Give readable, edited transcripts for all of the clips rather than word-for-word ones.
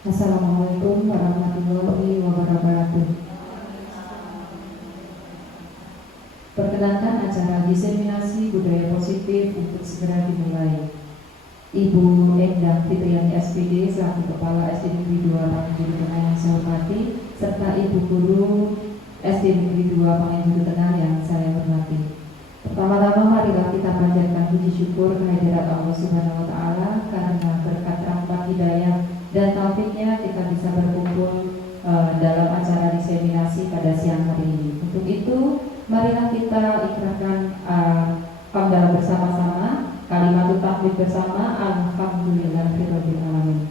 Assalamualaikum warahmatullahi wabarakatuh. Perkenalkan acara diseminasi budaya positif untuk segera dimulai. Ibu Endang Fitriani SPD selaku Kepala SD Negeri 2 Panganjuru Tengah yang saya hormati, serta Ibu Guru SD Negeri 2 Panganjuru Tengah yang saya hormati. Pertama-tama marilah kita panjatkan puji syukur kehadirat Allah Subhanahu wa Ta'ala karena berkat rahmat hidayah dan taufiknya kita bisa berkumpul dalam acara diseminasi pada siang hari ini. Untuk itu, marilah kita ikrarkan hamdalah bersama-sama, kalimat takbir bersama, alhamdulillahirabbil alamin.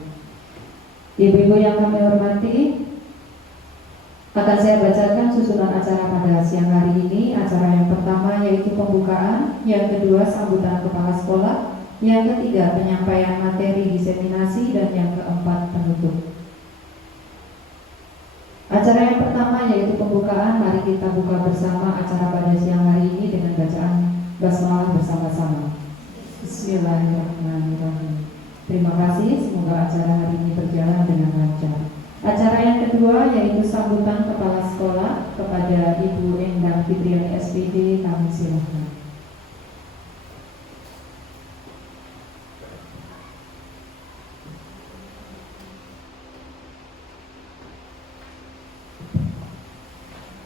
Ibu-ibu yang kami hormati, akan saya bacakan susunan acara pada siang hari ini. Acara yang pertama yaitu pembukaan, yang kedua sambutan kepala sekolah, yang ketiga penyampaian materi diseminasi, dan yang keempat penutup. Acara yang pertama yaitu pembukaan. Mari kita buka bersama acara pada siang hari ini dengan bacaan basmalah bersama-sama. Bismillahirrahmanirrahim. Terima kasih, semoga acara hari ini berjalan dengan lancar. Acara yang kedua yaitu sambutan kepala sekolah kepada Ibu Endang Fitriani SPD, kami silakan.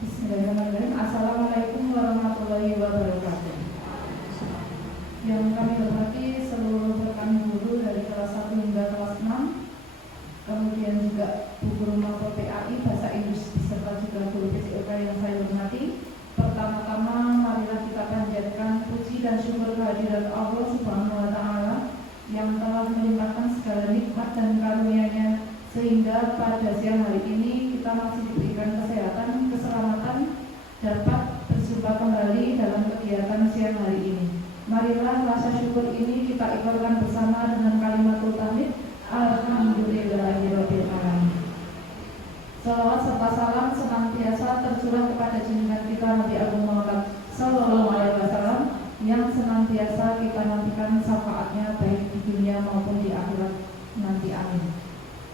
Bismillahirrahmanirrahim. Assalamualaikum warahmatullahi wabarakatuh. Yang kami hormati seluruh rekan guru dari kelas 1 hingga kelas 6, kemudian juga Bu Guru Mapel PAI Bahasa Inggris beserta juga guru PJOK yang saya hormati. Pertama-tama marilah kita panjatkan puji dan syukur kehadirat Allah Subhanahu wa Ta'ala yang telah melimpahkan segala nikmat dan karunia-Nya sehingga pada siang hari ini kita masih diberikan kesehatan, keselamatan, dapat berjumpa kembali dalam kegiatan siang hari ini. Marilah rasa syukur ini kita ikrarkan bersama dengan kalimatul tahmid, alhamdulillahirabbil alamin. Salawat serta salam senantiasa tercurah kepada junjungan kita Nabi Agung Muhammad sallallahu alaihi wasallam yang senantiasa kita nantikan syafaatnya baik di dunia maupun di akhirat nanti, amin.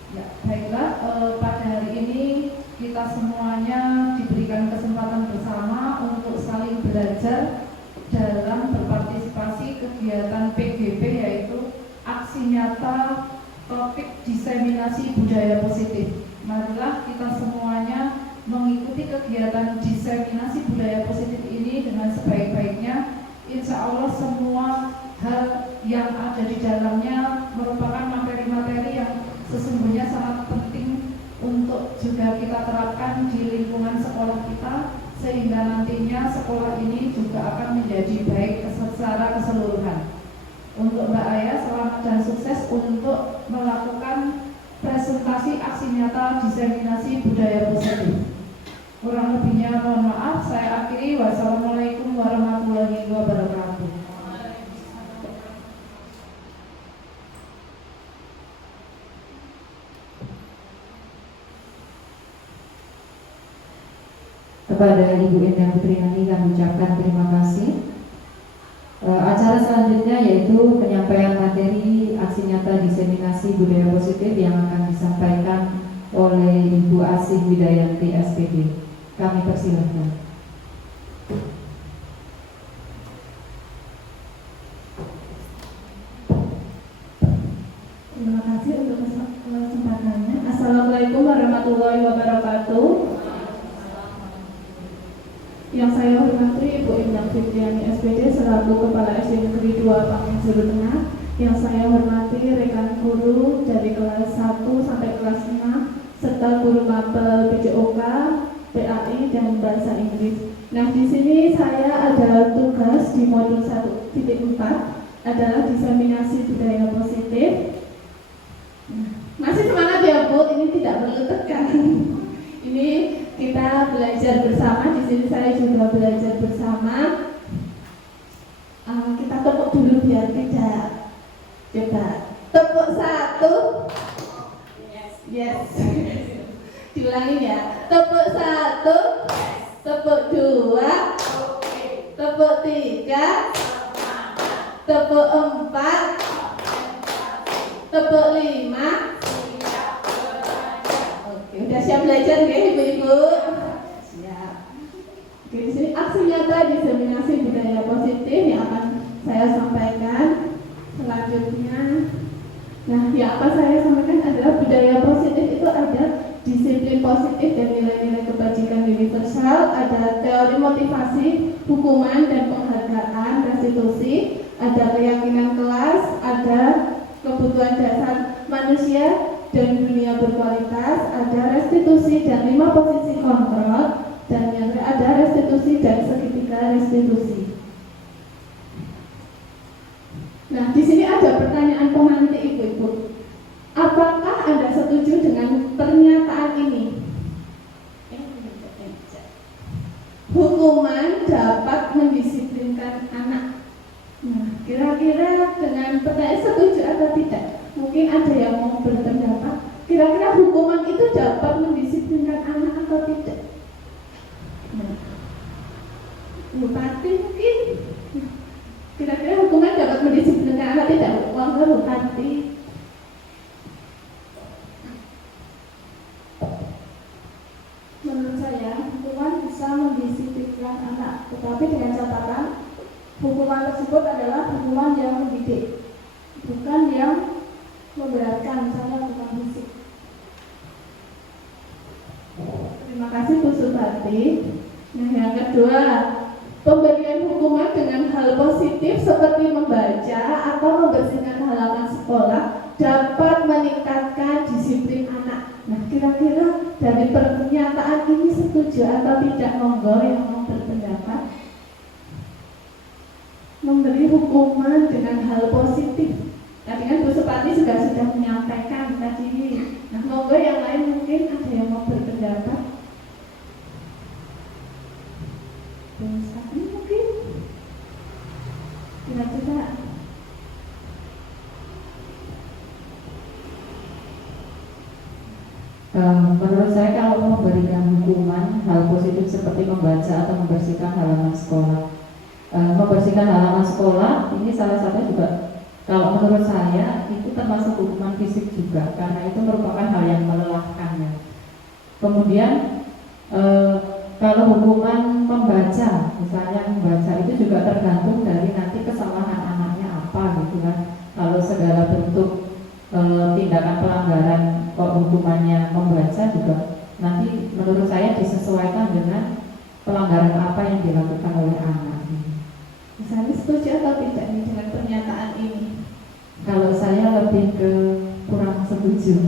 Ya, baiklah, pada hari ini kita semuanya diberikan kesempatan bersama untuk saling belajar dalam berpartisipasi kegiatan PGP, yaitu aksi nyata topik diseminasi budaya positif. Marilah kita semuanya mengikuti kegiatan diseminasi budaya positif ini dengan sebaik-baiknya. Insya Allah semua hal yang ada di dalamnya merupakan materi-materi yang sesungguhnya sangat penting untuk juga kita terapkan di lingkungan sekolah kita, sehingga nantinya sekolah ini juga akan menjadi baik secara keseluruhan. Untuk Mbak Aya, selamat dan sukses untuk melakukan presentasi aksi nyata diseminasi budaya positif. Kurang lebihnya mohon maaf, saya akhiri. Wassalamualaikum warahmatullahi wabarakatuh. Kepada Ibu Endang Fitriani kami ucapkan terima kasih. Acara selanjutnya yaitu penyampaian materi aksi nyata diseminasi budaya positif yang akan disampaikan oleh Ibu Asih Widayanti SPD. Kami persilahkan. Terima kasih untuk kesempatannya. Assalamualaikum warahmatullahi wabarakatuh. Yang saya hormati Ibu Endang Fitriani SPD selaku Kepala SD Negeri 2 Panganjuru Tengah. Yang saya hormati rekan guru dari kelas 1 sampai kelas 6 serta guru mapel PJOK, PAI dan Bahasa Inggris. Nah, di sini saya ada tugas di modul 1.4 adalah diseminasi budaya positif. Masih semangat ya Bu, ini tidak perlu tekan. Ini kita belajar bersama. Di sini saya juga belajar bersama. Kita tepuk dulu biar tidak. Coba tepuk 1. Yes. Diulangin ya. Tepuk 1. Tepuk 2. Tepuk 3. Tepuk 4. Tepuk 5. siap belajar ya Ibu-ibu? Siap. Oke, di sini aksi nyata diseminasi budaya positif yang akan saya sampaikan selanjutnya. Nah, yang akan saya sampaikan adalah budaya positif itu ada disiplin positif dan nilai-nilai kebajikan universal, ada teori motivasi, hukuman dan penghargaan, restitusi, ada keyakinan kelas, ada kebutuhan dasar manusia dan dunia berkualitas, ada restitusi dan 5 posisi kontrol, dan yang ada restitusi dan segitiga restitusi. Nah, di sini ada pertanyaan pemantik Ibu-ibu. Apakah Anda setuju dengan pernyataan ini? Hukuman dapat mendisiplinkan anak. Nah, kira-kira dengan pertanyaan setuju atau tidak? Mungkin ada yang mau berpendapat. Kira-kira hukuman itu dapat mendisiplinkan anak atau tidak? Nah, Bupati mungkin. Kira-kira hukuman dapat mendisiplinkan anak tidak? Monggo Bupati. Menurut saya, hukuman bisa mendisiplinkan anak, tetapi dengan catatan hukuman tersebut adalah hukuman yang mendidik, bukan yang memberatkan, misalnya hukuman fisik. Terima kasih Bu Supati. Nah, yang kedua, pemberian hukuman dengan hal positif seperti membaca atau membersihkan halaman sekolah dapat meningkatkan disiplin anak. Nah, kira-kira dari pernyataan ini setuju atau tidak? Monggo yang mau berpendapat. Memberi hukuman dengan hal positif. Tadi kan Bu Supati juga sudah menyampaikan tadi. Nah, monggo yang lain mungkin ada yang mau berpendapat. Bu Supati mungkin. Kira-kira. Menurut saya kalau memberikan hukuman hal positif seperti membaca atau membersihkan halaman sekolah, membersihkan halaman sekolah ini salah satu juga kalau menurut saya itu termasuk hukuman fisik juga karena itu merupakan hal yang melelahkan ya. Kemudian kalau hukuman membaca, misalnya membaca itu juga tergantung dari nanti kesalahan anaknya apa gitu kan. Kalau segala bentuk tindakan pelanggaran kok hukumannya membaca juga nanti menurut saya disesuaikan dengan pelanggaran apa yang dilakukan oleh anak. Misalnya setuju atau tidak nih dengan pernyataan ini? Kalau saya lebih ke kurang setuju.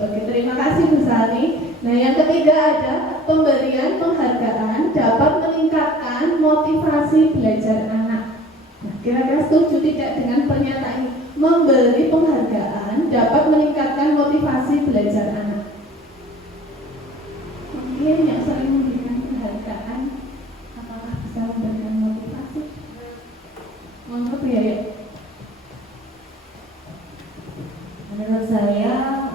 Oke, terima kasih Bu Sani. Nah, yang ketiga ada pemberian penghargaan dapat meningkatkan motivasi belajar anak. Nah, kira-kira setuju tidak dengan pernyataan ini? Memberi penghargaan dapat meningkatkan motivasi belajar anak. Mungkin yang sering memberikan penghargaan apakah bisa memberikan motivasi? Monggo Bu Yaya. Menurut saya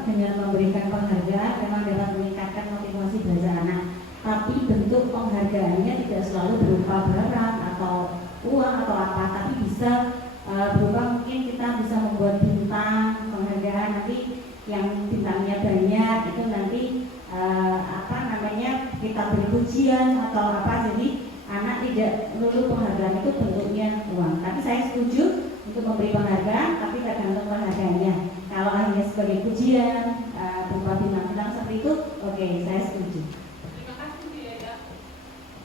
dengan memberikan penghargaan memang dapat meningkatkan motivasi belajar anak. Tapi bentuk penghargaannya tidak selalu berupa barang atau uang atau apa, tapi bisa berupa mungkin kita bisa membuat bintang penghargaan nanti yang bintangnya banyak itu nanti kita beri pujian atau apa, jadi anak tidak melulu penghargaan itu bentuknya uang. Tapi saya setuju untuk memberi penghargaan, tapi tergantung penghargaannya. Kalau hanya sebagai pujian berupa bintang-bintang seperti itu, oke, saya setuju. Terima kasih Bu Yaya.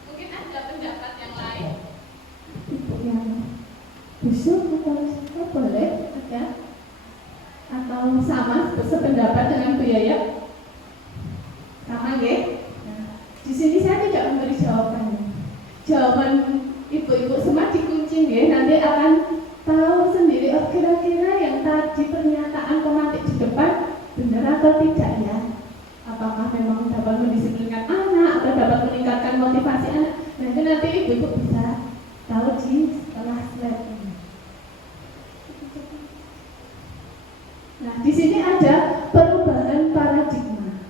Mungkin ada pendapat yang lain. Ibu yang busuk atau siapa boleh ada atau sama sependapat dengan Bu Yaya? Sama ya? Nah, di sini saya tidak memberi jawaban. Jawaban ibu-ibu semua dikunci ya. Nanti akan tahu sendiri. Oh, kira-kira yang tadi pernyataan pemantik di depan benar atau tidak ya? Apakah memang dapat mendisiplinkan anak atau dapat meningkatkan motivasi anak? Nah, itu nanti ibu-ibu bisa tahu di setelah slide ini. Nah, di sini ada perubahan paradigma.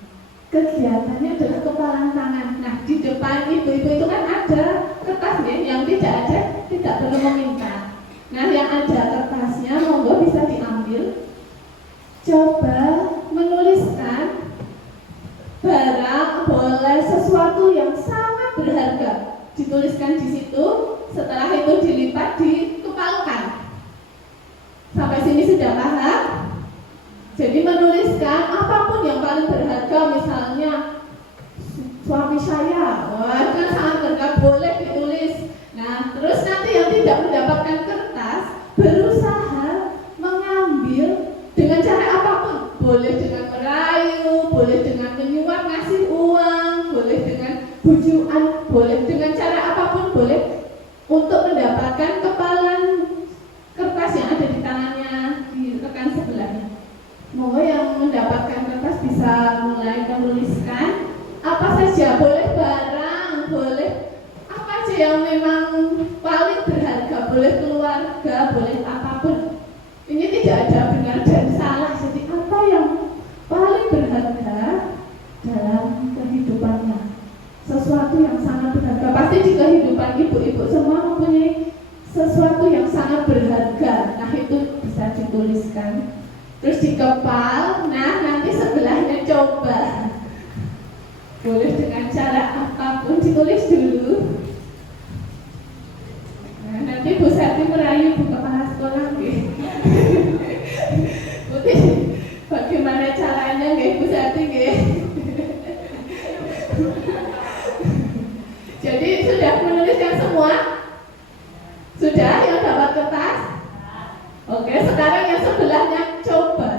Kegiatannya adalah kepalan tangan. Nah, di depan ibu-ibu itu kan ada kertas ya, yang tidak ada tidak perlu meminta. Nah, yang ada kertasnya monggo bisa diambil. Coba menuliskan barang dituliskan di situ, setelah itu dilipat dikepalkan. Sampai sini sudah paham? Jadi menuliskan apapun yang paling berharga, misalnya suami saya, wah itu kan sangat berharga, boleh ditulis. Nah, terus nanti yang tidak mendapatkan kertas berusaha mengambil dengan cara apapun, boleh dengan merayu, boleh dengan menyuap ngasih uang, boleh dengan bujukan, boleh dengan cara apapun boleh, untuk mendapatkan kepalan kertas yang ada di tangannya di rekan sebelahnya. Semoga yang mendapatkan kertas bisa mulai menuliskan apa saja, boleh barang, boleh apa aja yang memang paling berharga, boleh keluarga, boleh apapun. Ini tidak ada benar dan salah, jadi apa yang paling berharga dalam kehidupannya, sesuatu yang sangat berharga. Pasti di kehidupan ibu-ibu semua mempunyai sesuatu yang sangat berharga. Nah itu bisa dituliskan, terus dikepal. Nah nanti sebelahnya coba, boleh dengan cara apapun, ditulis dulu. Nah nanti Bu Sati merayu Bu Kepala Sekolah nggih. Mungkin bagaimana caranya nggih Bu Sati nggih. Jadi sudah menuliskan semua? Sudah yang dapat kertas? Oke, sekarang yang sebelahnya coba.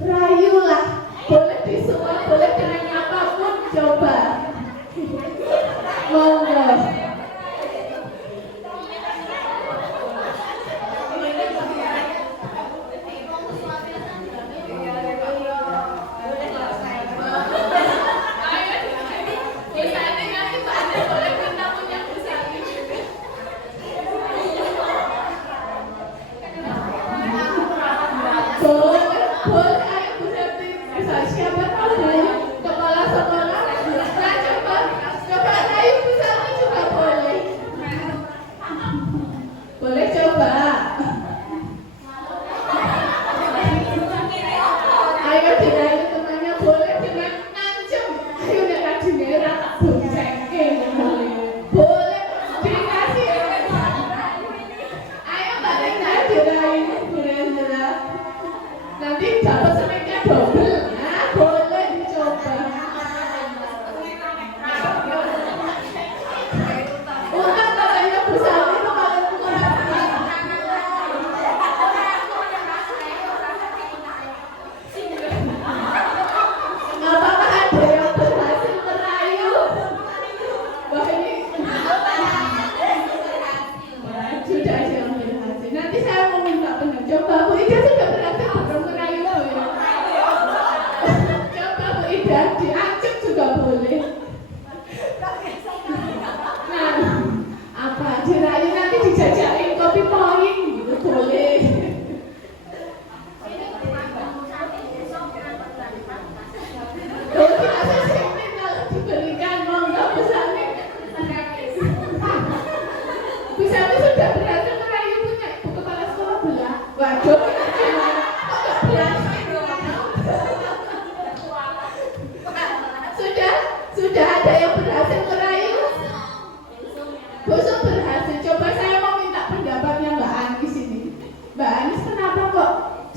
Rayulah, boleh disuap, boleh dengan apapun, coba. Monggo.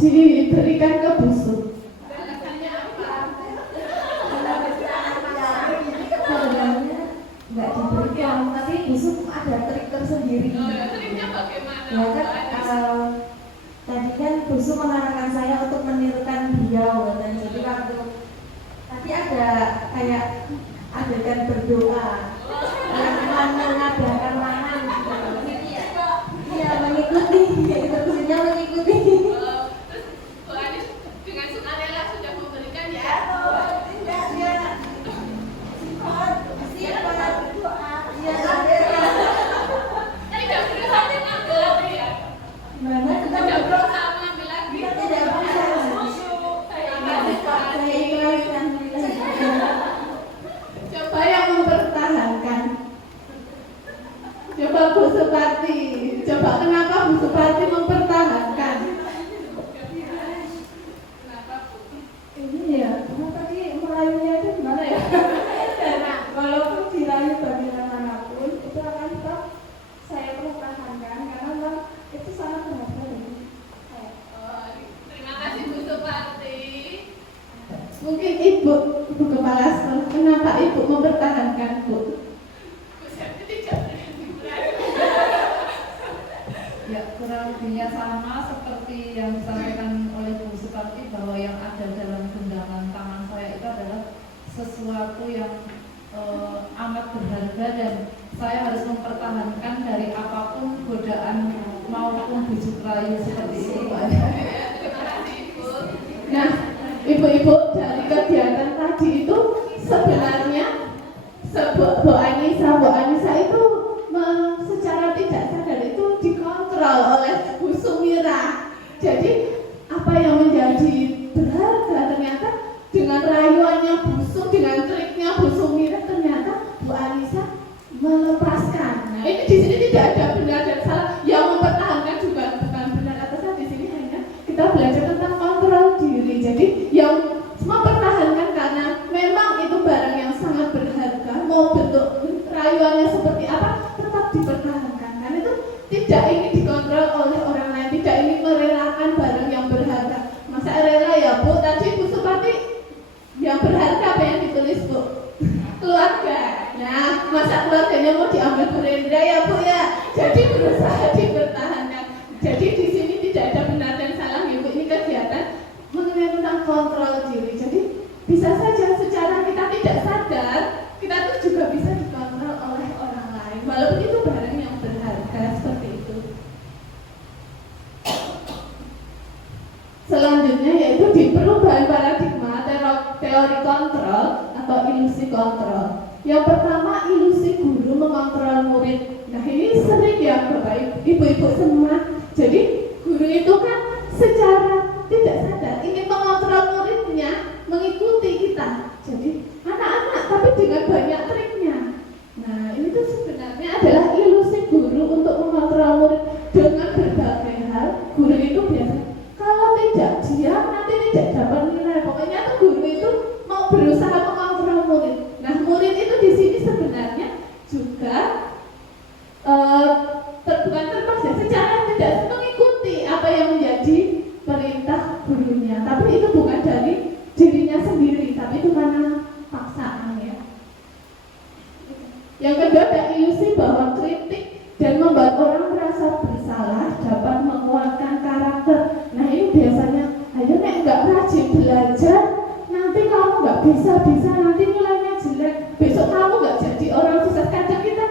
Diberikan ke busuk. Alasannya apa? Sebenarnya nggak diberikan, tapi busuk ada trik tersendiri. Triknya bagaimana? Ya kan, tadi kan busuk mengarahkan saya untuk menirukan beliau, dan jadi waktu tadi ada kayak adegan berdoa, yang mengadakan mangan, ya mengikuti, itu maksudnya mengikuti. Coba yang mempertahankan Mungkin Ibu Kepala Sekolah, kenapa Ibu mempertahankan, Bu? Ya, kurang lebihnya sama seperti yang disampaikan oleh Bu Suparti, bahwa yang ada dalam genggaman tangan saya itu adalah sesuatu yang amat berharga, dan saya harus mempertahankan dari apapun godaan maupun bujuk rayu seperti itu, Pak. Nah, Ibu-ibu, dari kegiatan tadi itu sebenarnya Bu Anissa itu secara tidak sadar itu dikontrol oleh Bu Sumira. Jadi apa yang menjadi berharga ternyata dengan rayuannya Bu Sum, dengan triknya Bu Sumira, ternyata Bu Anissa melepaskan. Nah, ini di sini tidak ada benar dan salah. Yang mempertahankan juga bukan benar atau salah. Di sini hanya kita belajar tentang kontrol diri. Jadi yang mempertahankan karena memang itu barang yang sangat berharga. Mau bentuk rayuannya seperti apa, tetap dipertahankan. Karena itu tidak ingin dikontrol oleh orang lain, tidak ingin merelakan barang yang berharga. Masa rela ya, Bu? Tadi Bu Suparti yang berharga apa yang ditulis, Bu? Keluarga. Nah, masa keluarganya mau diambil Bu Rendra ya, Bu ya? Jadi berusaha dipertahankan. Jadi di sini tidak ada benar dan salah ya, Bu. Ini kegiatan mengenai tentang kontrol diri. Jadi bisa saja secara kita tidak sadar, kita tuh juga bisa dikontrol oleh orang lain. Walaupun itu barang yang berharga seperti itu. Selanjutnya yaitu di perubahan paradigma teori kontrol atau ilusi kontrol. Yang pertama, ilusi guru mengontrol murid. Nah, ini sering ya Bapak Ibu-ibu semua. Jadi guru itu kan secara tidak sadar ingin mengontrol muridnya mengikuti kita. Jadi anak-anak tapi dengan banyak triknya. Nah, ini tuh sebenarnya adalah ilusi guru untuk mengontrol murid dengan berbagai hal. Guru itu biasa kalau tidak diam nanti tidak dapat nilai. Pokoknya tuh guru itu mau berusaha mengontrol murid. Nah, murid itu di sini sebenarnya juga bukan terpaksa, secara tidak mengikuti apa yang menjadi perintah gurunya. Tapi itu bukan dari dirinya sendiri, tapi itu karena paksaan ya. Yang kedua ada ilusi bahwa kritik dan membuat orang merasa bersalah dapat menguatkan karakter. Nah, ini biasanya, ayo nek nggak rajin belajar, nanti kamu nggak bisa nanti nilainya jelek. Besok kamu nggak jadi orang sukses. Kadang kita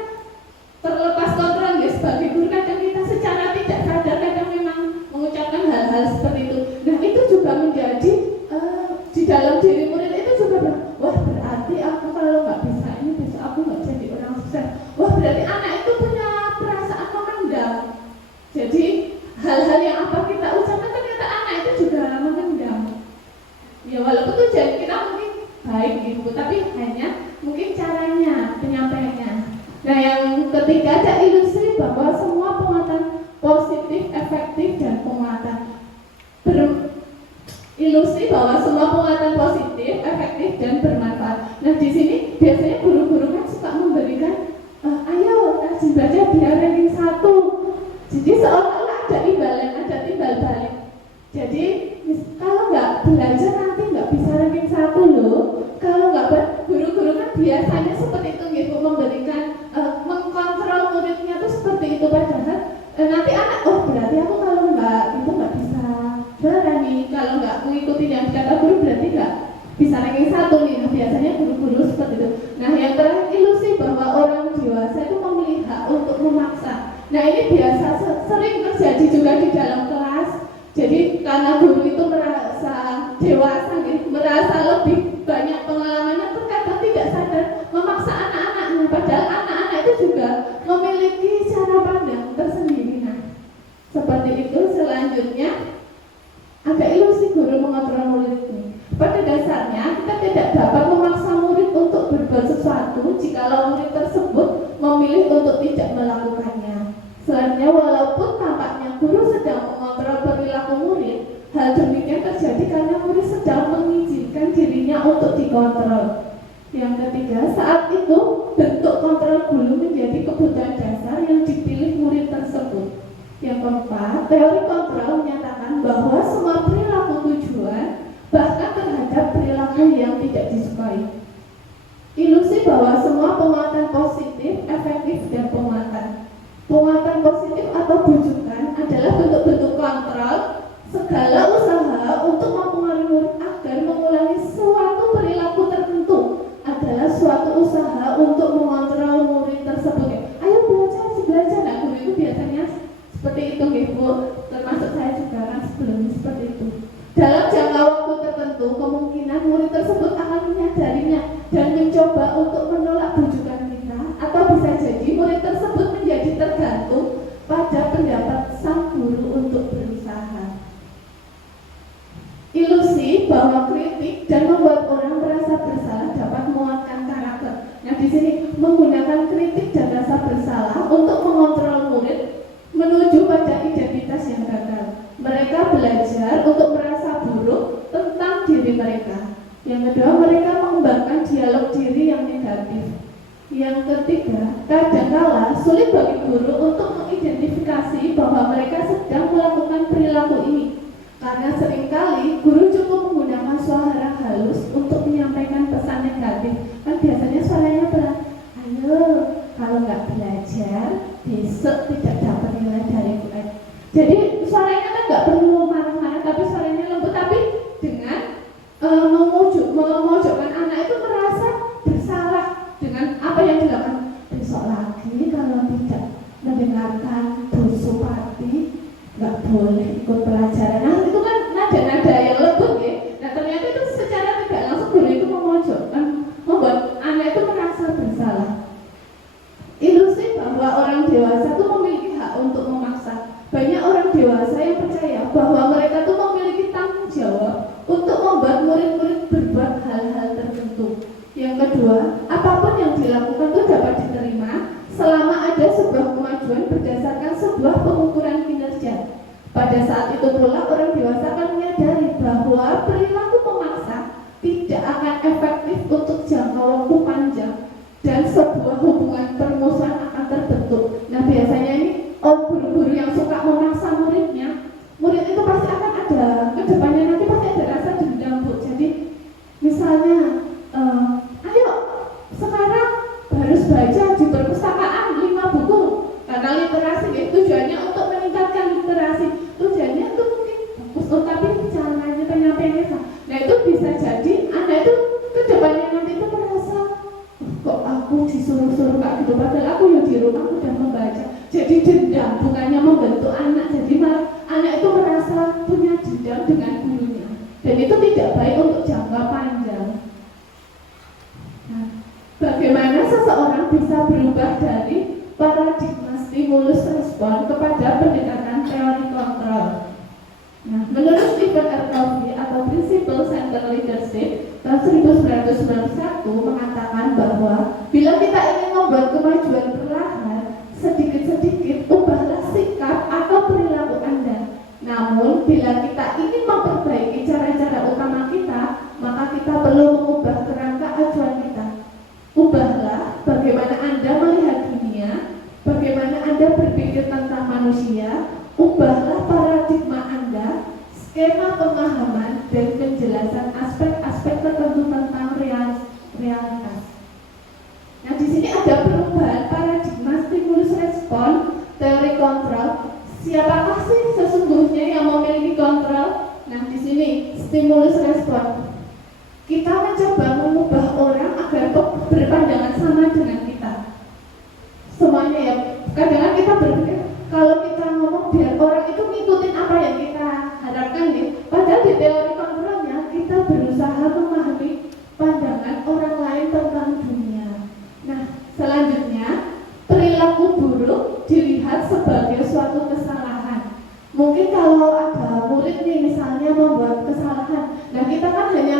terlepas kontrol ya sebagai guru, kadang kita secara tidak sadar kadang memang mengucapkan hal-hal seperti itu. Nah, itu juga menjadi di dalam diri murid itu juga wah berarti aku kalau nggak bisa ini besok aku nggak jadi orang sukses. Wah berarti anak itu punya perasaan memendam. Jadi hal-hal yang apa kita ucapkan ternyata anak itu juga memendam. Ya walaupun tujuan kita mungkin baik gitu, tapi hanya mungkin caranya, penyampaiannya. Nah, yang ketiga ada ilusi bahwa semua penguatan positif, efektif dan penguatan ilusi bahwa semua penguatan positif, efektif dan bermanfaat. Nah, di sini biasanya guru-guru kan suka memberikan ayo rajin baca biar ranking 1. Jadi seolah-olah ada imbalan, ada timbal balik. Jadi kalau nggak belajar nanti nggak bisa ranking 1 loh. Kalau nggak guru-guru kan biasanya seperti itu gitu, memberikan mengkontrol muridnya tuh seperti itu, padahal nanti anak berarti aku kalau nggak itu nggak bisa berani, kalau nggak mengikuti yang kata guru berarti nggak bisa ranking 1 nih. Nah, biasanya guru-guru seperti itu. Nah, yang terakhir ilusi bahwa orang dewasa itu memilih hak untuk memaksa. Nah, ini biasa sering terjadi juga di dalam kelas. Jadi karena guru itu merasa dewasa, merasa lebih banyak pengalamannya, terkadang tidak sadar memaksa anak-anaknya, padahal anak-anak itu juga memiliki cara pandang tersendiri. Nah, seperti itu. Selanjutnya ada ilusi guru mengontrol murid ini. Pada dasarnya kita tidak dapat memaksa murid untuk berbuat sesuatu jikalau murid tersebut memilih untuk tidak melakukannya. Selanjutnya, walaupun tampaknya guru sedang mengontrol perilaku murid, hal demikian terjadi karena murid sedang mengizinkan dirinya untuk dikontrol. Yang ketiga, saat itu bentuk kontrol guru menjadi kebutuhan dasar yang dipilih murid tersebut. Yang keempat, teori kontrol menyatakan bahwa semua perilaku tujuan, bahkan terhadap perilaku mencoba untuk menolak bujukan kita, atau bisa jadi murid tersebut menjadi tergantung pada pendapat sang guru untuk berusaha. Ilusi bahwa kritik dan membuat orang merasa bersalah dapat menguatkan karakter. Nah, di sini menggunakan kritik dan rasa bersalah untuk mengontrol murid menuju pada identitas yang gagal. Mereka belajar untuk merasa buruk tentang diri mereka. Yang kedua, mereka mengembangkan dialog diri yang negatif. Yang ketiga, kadangkala sulit bagi guru untuk mengidentifikasi bahwa mereka sedang melakukan perilaku ini. Karena seringkali guru cukup menggunakan suara halus untuk menyampaikan pesan negatif. Kan biasanya suaranya pelan, ayo kalau nggak belajar besok tidak dapat nilai dari UN. Jadi suaranya kan nggak perlu marah-marah, tapi suaranya lembut, tapi dengan memojokkan anak itu merasa bersalah dengan apa yang dilakukan. Besok lagi kalau tidak mendengarkan Bu Supati nggak boleh ikut pelajaran. Nah, itu kan nada-nada yang lembut ya. Nah, ternyata itu secara tidak langsung guru itu memojokkan, membuat anak itu merasa bersalah. Ilusi bahwa orang dewasa itu memiliki hak untuk memaksa. Banyak orang dewasa yang percaya bahwa mereka itu memiliki tanggung jawab untuk membuat murid-murid berbuat hal-hal tertentu. Yang kedua, apapun yang dilakukan itu dapat diterima selama ada sebuah kemajuan berdasarkan sebuah pengukuran kinerja. Pada saat itu pula orang dewasa akan menyadari bahwa perilaku memaksa tidak akan efektif untuk jangka waktu panjang dan sebuah hubungan permusuhan akan terbentuk. Nah, biasanya ini guru-guru yang suka memaksa muridnya, murid itu pasti akan ada kedepannya nanti pasti ada rasa dendam, Bu. Jadi misalnya ayo sekarang harus baca di perpustakaan 5 buku karena literasi ya, tujuannya untuk meningkatkan literasi, tujuannya itu mungkin bagus, tapi caranya penyampaiannya salah. Nah, itu bisa jadi anak itu kedepannya nanti itu merasa kok aku disuruh-suruh kayak gitu, padahal aku ya di rumah udah membaca. Jadi dendam, bukannya membentuk anak, jadi malah anak itu merasa punya dendam dengan gurunya, dan itu tidak baik untuk jangka panjang. Nah, bagaimana seseorang bisa berubah dari paradigma stimulus respon kepada pendekatan teori kontrol? Nah, menurut Stephen R. Covey atau Principle Center Leadership tahun 1991 mengatakan bahwa bila kita ingin membuat kemajuan perlahan, sedikit-sedikit ubahlah sikap atau perilaku Anda. Namun, bila kita ingin memperbaiki cara-cara utama kita, maka kita perlu mengubah kerangka acuan kita. Ubahlah bagaimana Anda melihat dunia, bagaimana Anda berpikir tentang manusia, ubahlah paradigma Anda, skema pemahaman, dan penjelasan aspek-aspek tertentu tentang realitas. Nah, di sini ada perubahan paradigma stimulus respon teori kontrol. Siapakah sih sesungguhnya yang memiliki kontrol? Nah, di sini stimulus respon. Kita mencoba mengubah orang agar berpandangan sama dengan kita. Semuanya ya. Kadang-kadang kita berpikir kalau kita ngomong biar orang itu ngikutin apa yang kita harapkan nih. Padahal di teori kontrolnya kita berusaha memahami pandangan orang lain tentang dunia. Nah, selanjutnya perilaku buruk dilihat sebagai suatu kesalahan. Mungkin kalau ada murid nih misalnya membuat kesalahan, nah kita kan hanya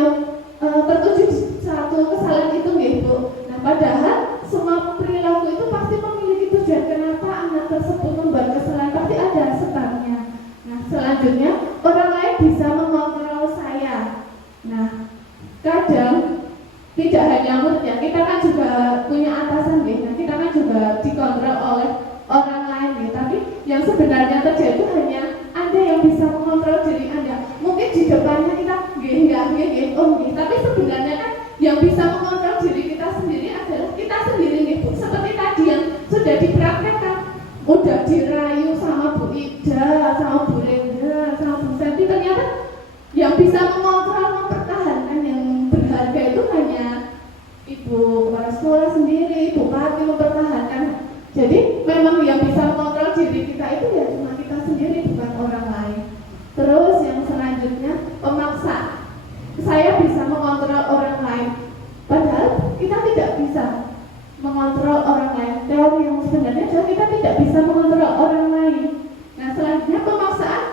tertuju di satu kesalahan itu nih, Bu. Nah, padahal semua perilaku itu pasti memiliki tujuan kenapa anak tersebut membuat kesalahan, pasti ada sebabnya. Nah, selanjutnya orang lain bisa mengontrol saya. Nah, kadang tidak hanya muridnya, kita kan juga punya atasan nih. Nah, kita kan juga dikontrol oleh orang lain nih. Tapi yang sebenarnya terjadi itu hanya Anda yang bisa mengontrol diri Anda. Mungkin di depannya kita tapi sebenarnya kan yang bisa mengontrol diri kita sendiri adalah kita sendiri nih, Bu. Seperti tadi yang sudah dipraktekkan, udah dirayu sama Bu Ida, sama Bu Renda, sama Bu Santi, ternyata yang bisa mengontrol, mempertahankan yang berharga itu hanya Ibu kepala sekolah sendiri, bupati mempertahankan. Jadi memang yang bisa mengontrol diri kita itu ya cuma kita sendiri, bukan orang lain. Terus yang selanjutnya pemaksa. Saya bisa mengontrol orang lain, padahal kita tidak mengontrol orang lain. Teori yang sebenarnya adalah kita tidak bisa mengontrol orang lain. Nah, selanjutnya pemaksaan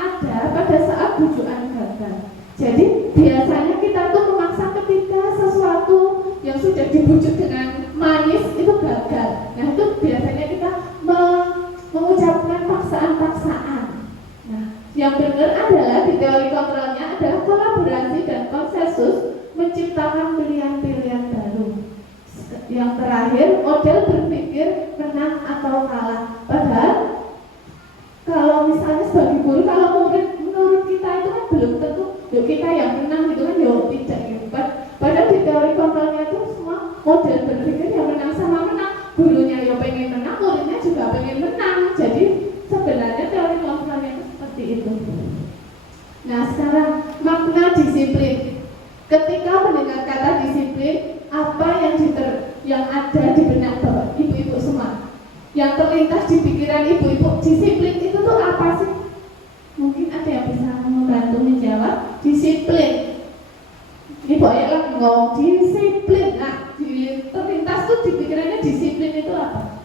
ada pada saat bujukan gagal. Jadi biasanya kita tuh memaksa ketika sesuatu yang sudah dibujuk dengan manis itu gagal. Nah, itu biasanya kita mengucapkan paksaan-paksaan. Nah, yang benar adalah di teori kontrolnya adalah kolaborasi dan konsensus menciptakan pilihan-pilihan baru. Yang terakhir, model berpikir menang atau kalah. Padahal kalau misalnya sebagai guru, kalau murid menurut kita itu kan belum tentu yuk kita yang menang gitu kan, yuk tidak gitu. Padahal di teori kontrolnya itu semua model berpikir yang menang sama menang. Gurunya ya pengen menang, muridnya juga pengen menang. Jadi sebenarnya teori kontrolnya itu seperti itu. Nah, sekarang makna disiplin. Ketika mendengar kata disiplin, apa yang ada di benak bapak ibu-ibu semua? Yang terlintas di pikiran ibu-ibu, disiplin itu tuh apa sih? Mungkin ada yang bisa membantu menjawab. Disiplin. Ibu ayah ngomong disiplin. Nah, terlintas tuh di pikirannya disiplin itu apa?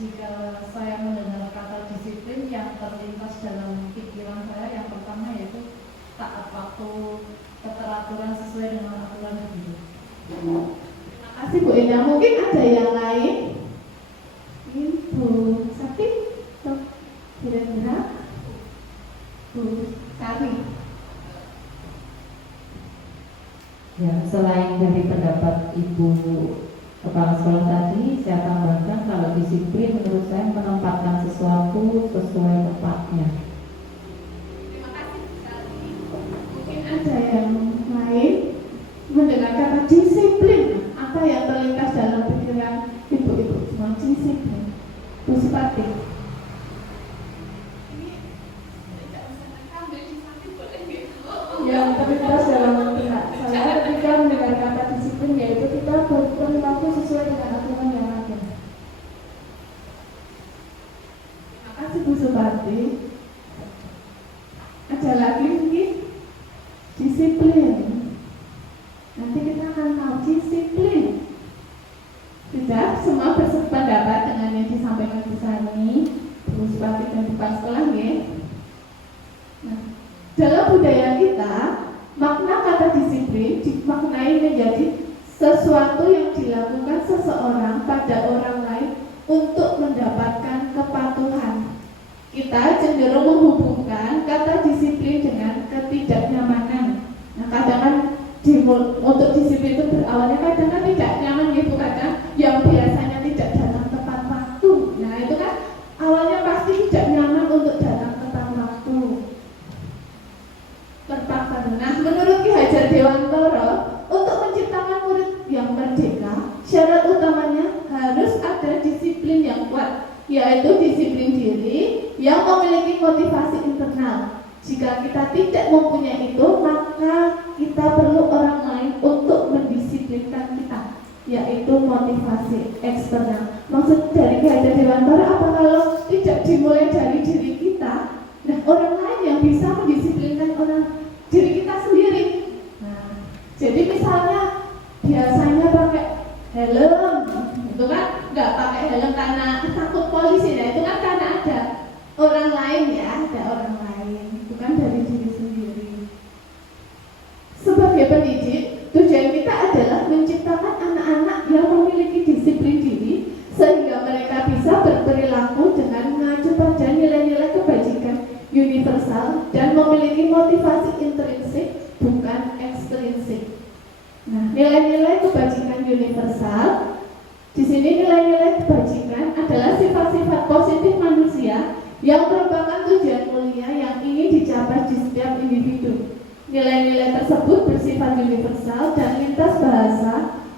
Jika saya mendengar kata disiplin, yang terlintas dalam pikiran saya yang pertama yaitu taat waktu, keteraturan sesuai dengan aturan hidup. Terima kasih Bu Indah. Mungkin ada yang lain? Ibu Sakti, kira-kira Bu Sari. Ya, selain dari pendapat Ibu Kepala Sekolah tadi, saya tambahkan kalau disiplin menurut saya menempatkan sesuatu sesuai tempatnya. Terima kasih Bu Sari. Mungkin ada yang lain mendengar kata disiplin, apa yang terlintas dalam pikiran ibu-ibu semua? Disiplin. Bu Supati. Yang terlintas dalam benak saya ketika mendengar kata disiplin yaitu kita berperilaku sesuai dengan aturan yang ada. Terima kasih Bu Supati. Ada lagi mungkin disiplin. Nanti kita akan tahu disiplin. Sudah semua bersependapat dengan yang disampaikan Bu Sani, Bu Supati dan Bu Sekolah ya. Nah, dalam budaya kita, makna kata disiplin dimaknai menjadi sesuatu yang dilakukan seseorang pada orang lain untuk mendapatkan kepatuhan. Kita cenderung menghubungkan kata disiplin dengan ketidaknyamanan. Nah, kadang kan untuk disiplin itu berawalnya kadang kan tidak nyaman gitu, kadang yang biasanya tidak datang tepat waktu. Nah, itu kan awalnya pasti tidak nyaman untuk datang tepat waktu. Terpaksa. Nah, menurut Ki Hajar Dewantara, untuk menciptakan murid yang merdeka, syarat utamanya harus ada disiplin yang kuat, yaitu disiplin diri yang memiliki motivasi internal. Jika kita tidak mempunyai itu, maka kita perlu orang lain untuk mendisiplinkan kita, yaitu motivasi eksternal. Maksud dari Ki Hajar Dewantara apa kalau tidak dimulai dari diri kita? Nah, orang lain yang bisa mendisiplinkan diri kita sendiri. Nah, jadi misalnya biasanya pakai helm, itu kan nggak pakai helm karena takut polisi. Nah, itu kan karena ada orang lain ya, ada orang lain, bukan dari diri sendiri. Sebagai pendidik, tujuan kita adalah menciptakan anak-anak yang memiliki disiplin diri sehingga mereka bisa berperilaku dengan mengacu pada nilai-nilai kebajikan universal dan memiliki motivasi intrinsik bukan ekstrinsik. Nah, nilai-nilai kebajikan universal di sini nilai-nilai kebajikan adalah sifat-sifat positif manusia yang merupakan tujuan mulia yang ingin dicapai di setiap individu. Nilai-nilai tersebut bersifat universal dan lintas bahasa,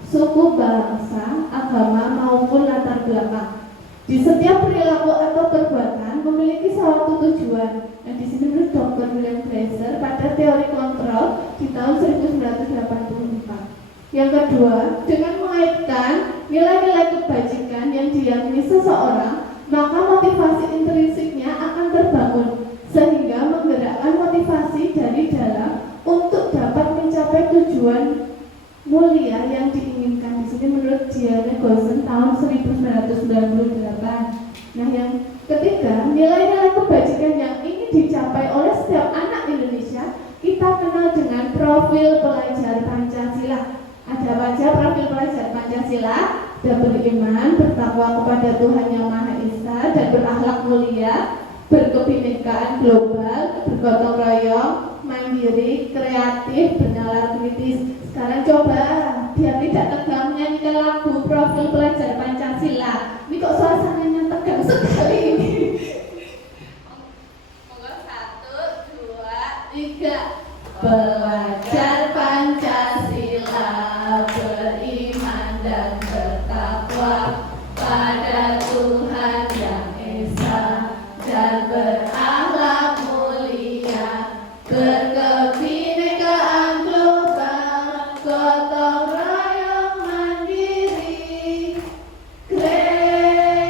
suku, bangsa, agama maupun latar belakang. Di setiap perilaku atau perbuatan memiliki suatu tujuan. Nah, di sini menurut Dr. William Fraser pada teori kontrol di tahun 1984. Yang kedua, dengan mengaitkan nilai-nilai kebajikan yang diyakini seseorang, maka motivasi intrinsiknya akan terbangun sehingga menggerakkan motivasi dari dalam untuk dapat mencapai 1998. Nah, yang ketiga, nilai-nilai kebajikan yang ingin dicapai oleh setiap anak Indonesia kita kenal dengan profil pelajar Pancasila. Ada apa aja profil pelajar Pancasila? Beriman, bertakwa kepada Tuhan Yang Maha Esa, dan berakhlak mulia, berkebinekaan global, bergotong royong, mandiri, kreatif, bernalar kritis. Sekarang coba, biar tidak tegang, nyanyikan lagu profil pelajar Pancasila. Ini kok suasananya tegang sekali ini. Monggo 1, 2, 3. Pelajar Pancasila beriman dan bertakwa pada Tuhan Yang Esa dan berakhlak mulia, berkebinekaan global, gotong royong mandiri, kreatif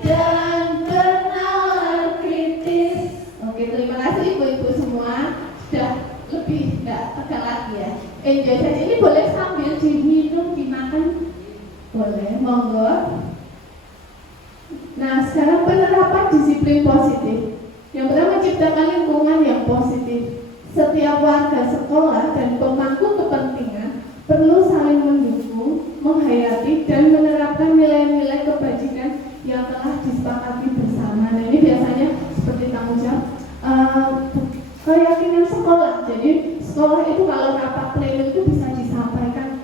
dan bernalar kritis. Oke, terima kasih ibu-ibu semua. Sudah lebih nggak tegang lagi ya. Enjoy saja. Ini boleh sambil diminum, dimakan, boleh, monggo. Nah, sekarang penerapan disiplin positif. Yang pertama, menciptakan lingkungan yang positif. Setiap warga sekolah dan pemangku kepentingan perlu saling mendukung, menghayati, dan menerapkan nilai-nilai kebajikan yang telah disepakati bersama. Nah, ini biasanya seperti tanggung jawab keyakinan sekolah. Jadi sekolah itu kalau rapat pleno itu bisa disampaikan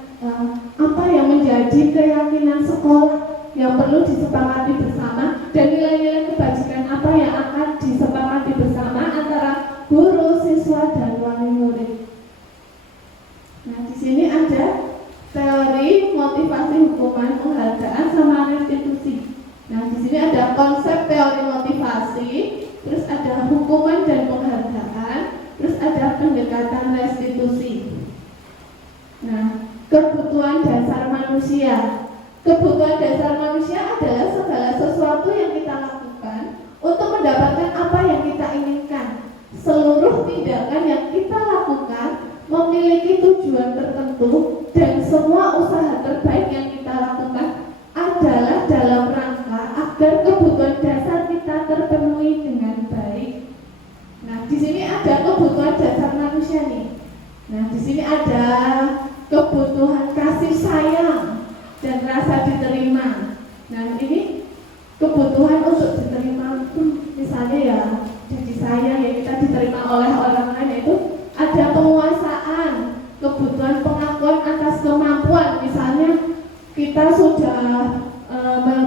apa yang menjadi keyakinan sekolah yang perlu disepakati bersama, dan nilai-nilai kebajikan apa yang akan disepakati bersama antara guru, siswa, dan wali murid. Nah, di sini ada teori motivasi hukuman, penghargaan, sama restitusi. Nah, di sini ada konsep teori motivasi, terus ada hukuman dan penghargaan, terus ada pendekatan restitusi. Nah, kebutuhan dasar manusia. Kebutuhan dasar manusia adalah segala sesuatu yang kita lakukan untuk mendapatkan apa yang kita inginkan. Seluruh tindakan yang kita lakukan memiliki tujuan tertentu, dan semua usaha terbaik yang kita lakukan adalah dalam rangka agar kebutuhan dasar kita terpenuhi dengan baik. Nah, di sini ada kebutuhan dasar manusia nih. Nah, di sini ada kebutuhan kasih sayang dan rasa diterima. Nah, ini kebutuhan untuk diterima, misalnya ya jadi sayang, ya kita diterima oleh orang lain. Itu ada penguasaan, kebutuhan pengakuan atas kemampuan. Misalnya kita sudah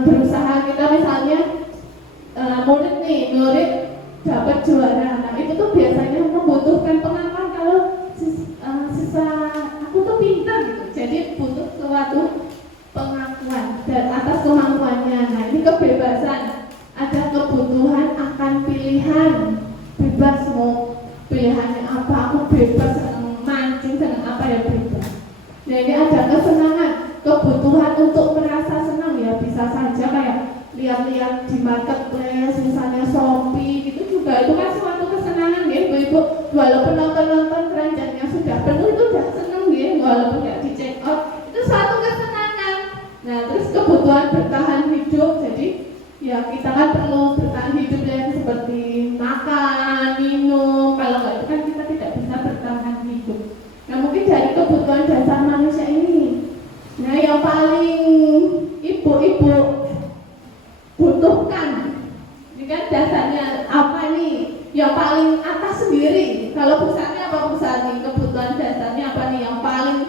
berusaha, kita misalnya murid dapat juara. Nah, itu tuh biasanya membutuhkan pengakuan kalau sisa aku tuh pintar gitu. Jadi butuh suatu pengakuan dan atas kemampuannya. Nah, ini kebebasan. Ada kebutuhan akan pilihan, bebas mau pilihannya apa, aku bebas mancing dengan apa ya bebas. Nah, ini ada kesenangan, kebutuhan untuk merasa senang, ya bisa saja kayak lihat-lihat di marketplace, misalnya Shopee gitu juga, itu kan suatu kesenangan ya ibu-ibu. Walaupun nonton keranjangnya sudah penuh, itu udah seneng ya, walaupun nggak di check out, itu suatu kesenangan. Nah, terus kebutuhan bertahan hidup. Jadi ya kita kan perlu bertahan hidup yang seperti makan, minum. Kalau nggak itu kan kita tidak bisa bertahan hidup. Nah, mungkin dari kebutuhan dasar manusia ini, nah yang paling ibu-ibu butuhkan, ini kan dasarnya apa nih? Yang paling atas sendiri. Kalau pusatnya apa pusat nih? Kebutuhan dasarnya apa nih? Yang paling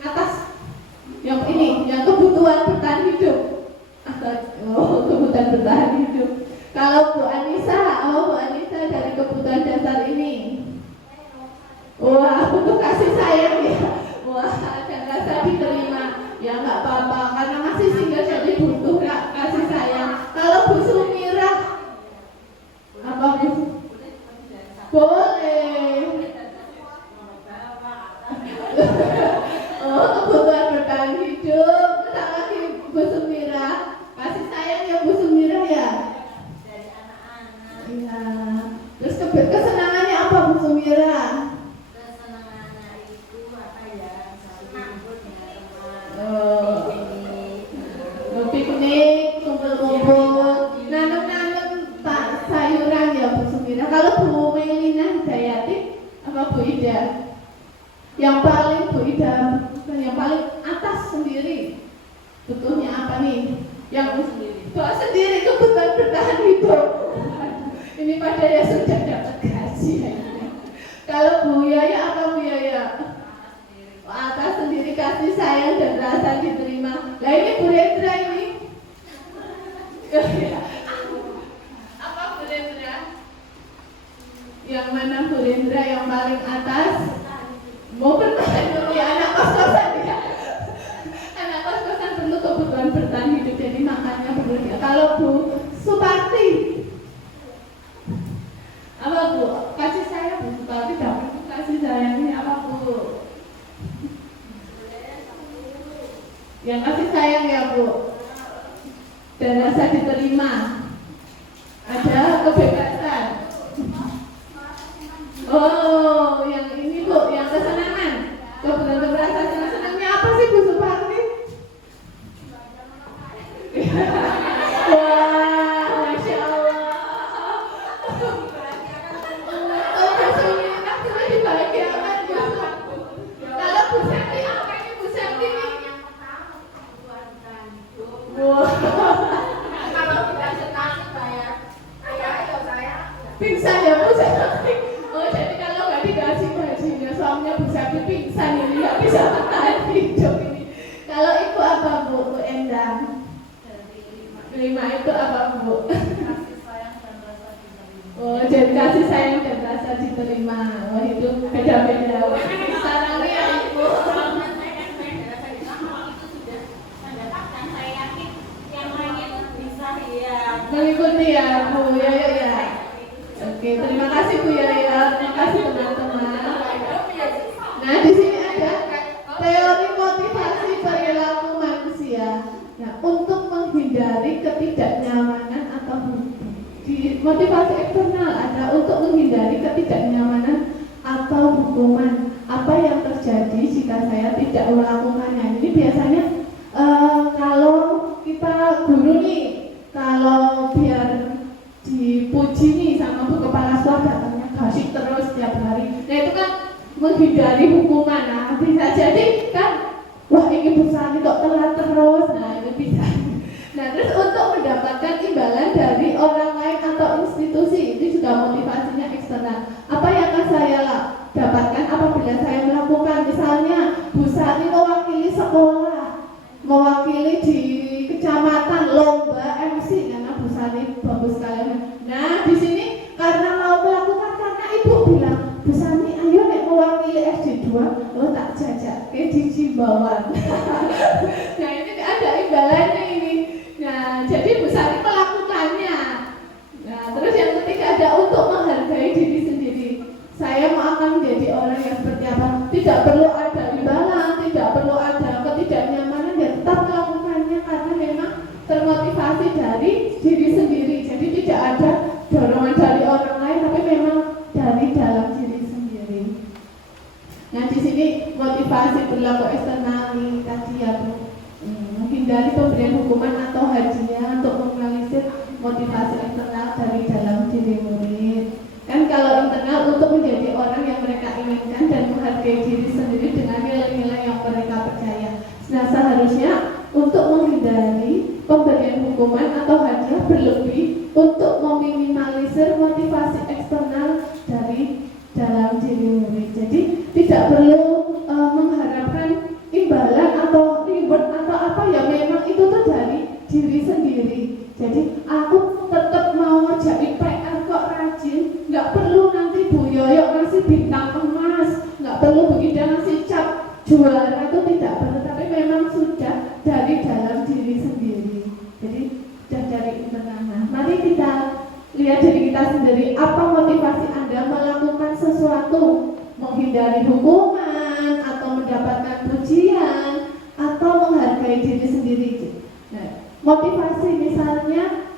atas, yang ini, yang kebutuhan bertahan hidup. Kebutuhan bertahan hidup. Kalau Bu Anissa, Bu Anissa dari kebutuhan dasar ini. Wah, untuk kasih sayang ya. Wah, dan rasa diterima. Ya nggak apa-apa, karena masih single jadi butuh kasih sayang. Kalau Bu Sumira, Butuhnya apa nih? Yang bawa sendiri kebutuhan bertahan hidup. Ini pada ya sudah dapat gaji. Kalau Bu Yaya apa Bu Yaya? Atas sendiri kasih sayang dan rasa diterima. Nah ini Bu Rendra ini. Apa Bu Rendra? Yang mana Bu Rendra yang paling atas? Mau bertahan dulu ya anak kos-kosan ya. Anak kos-kosan perlu kebutuhan bertahan hidup, jadi makannya perlu ya. Kalau Bu Suparti, apa Bu? Kasih sayang Bu Suparti dapat kasih sayangnya apa Bu? Yang kasih sayang ya Bu. Dan rasa diterima. Ada kebebasan. Oh, yang ini Bu, yang kesenangan. Kebetulan rasa senang-senangnya apa sih Bu Suparti? Wah, Masya Allah. Oh, besoknya enak sudah dibahagiakan Bu. Kalau Bu Septi apa ini Bu Septi ini? Wah. Kalau tidak senang saya pingsan ya Bu Septi. Oh, jadi kalau nggak dikasih gajinya suaminya Bu Septi pingsan ini, nggak bisa bertahan hidup ini. Kalau Ibu apa Bu Endang? Lima itu apa Bu? Oh, jadi kasih sayang dan rasa diterima. Oh, itu beda-beda. Sekarang ini ya Ibu. Mengikuti ya Bu ya. Oke, terima kasih Bu Yaya. Terima kasih teman-teman. Nah, di sini ada teori motivasi perilaku manusia. Nah, untuk menghindari ketidaknyamanan atau di motivasi eksternal ada untuk menghindari ketidaknyamanan atau hukuman. Apa yang terjadi jika saya tidak melakukannya? Ini biasanya kalau kita guru nih, kalau biar dipuji nih sama Bu Kepala Sekolah datangnya kasih terus setiap hari. Nah itu kan menghindari hukuman. Nah bisa jadi kan, wah ini Bu Sani kok telat terus. Nah itu bisa. Nah terus untuk mendapatkan imbalan dari orang lain atau institusi, itu juga motivasinya eksternal. Apa yang akan saya dapatkan apabila saya melakukan, misalnya Bu Sani mewakili sekolah, mewakili di kecamatan lomba MC, karena Bu Sani bagus sekali. Nah di sini karena mau melakukan, karena Ibu bilang Bu Sani ayo nek mewakili SD 2, lo tak jajak ke di Jimbawan. Nah ini ada imbalannya ini. Nah jadi Bu Sani melakukannya. Nah terus yang ketiga ada untuk menghargai diri sendiri. Saya mau akan menjadi orang yang seperti apa? Tidak perlu ada imbalan, tidak perlu ada ketidaknyamanan, ya tetap melakukannya karena memang termotivasi dari diri sendiri. Jadi tidak ada dorongan dari orang lain, tapi memang dari dalam diri sendiri. Nah di sini motivasi perilaku eksternal tadi ya Bu, menghindari pemberian hukuman atau hadiah untuk meminimalisir motivasi eksternal dari dalam diri murid. Kan kalau internal untuk menjadi orang yang mereka inginkan dan menghargai diri sendiri dengan nilai-nilai yang mereka percaya. Nah seharusnya untuk menghindari pemberian hukuman atau hadiah berlebih untuk meminimalisir motivasi eksternal dari dalam diri murid. Jadi tidak perlu mengharapkan imbalan atau reward atau apa ya, memang itu tuh dari diri sendiri. Jadi aku tetap mau ngerjain PR kok rajin, nggak perlu nanti Bu Yoyo ngasih bintang emas, nggak perlu Bu Ida ngasih cap juara, itu tidak perlu, tapi memang sudah dari dalam diri sendiri. Jadi sudah dari internal. Nah, mari kita lihat diri kita sendiri, apa motivasi Anda melakukan sesuatu, menghindari hukuman atau mendapatkan pujian atau menghargai diri sendiri. Nah, motivasi misalnya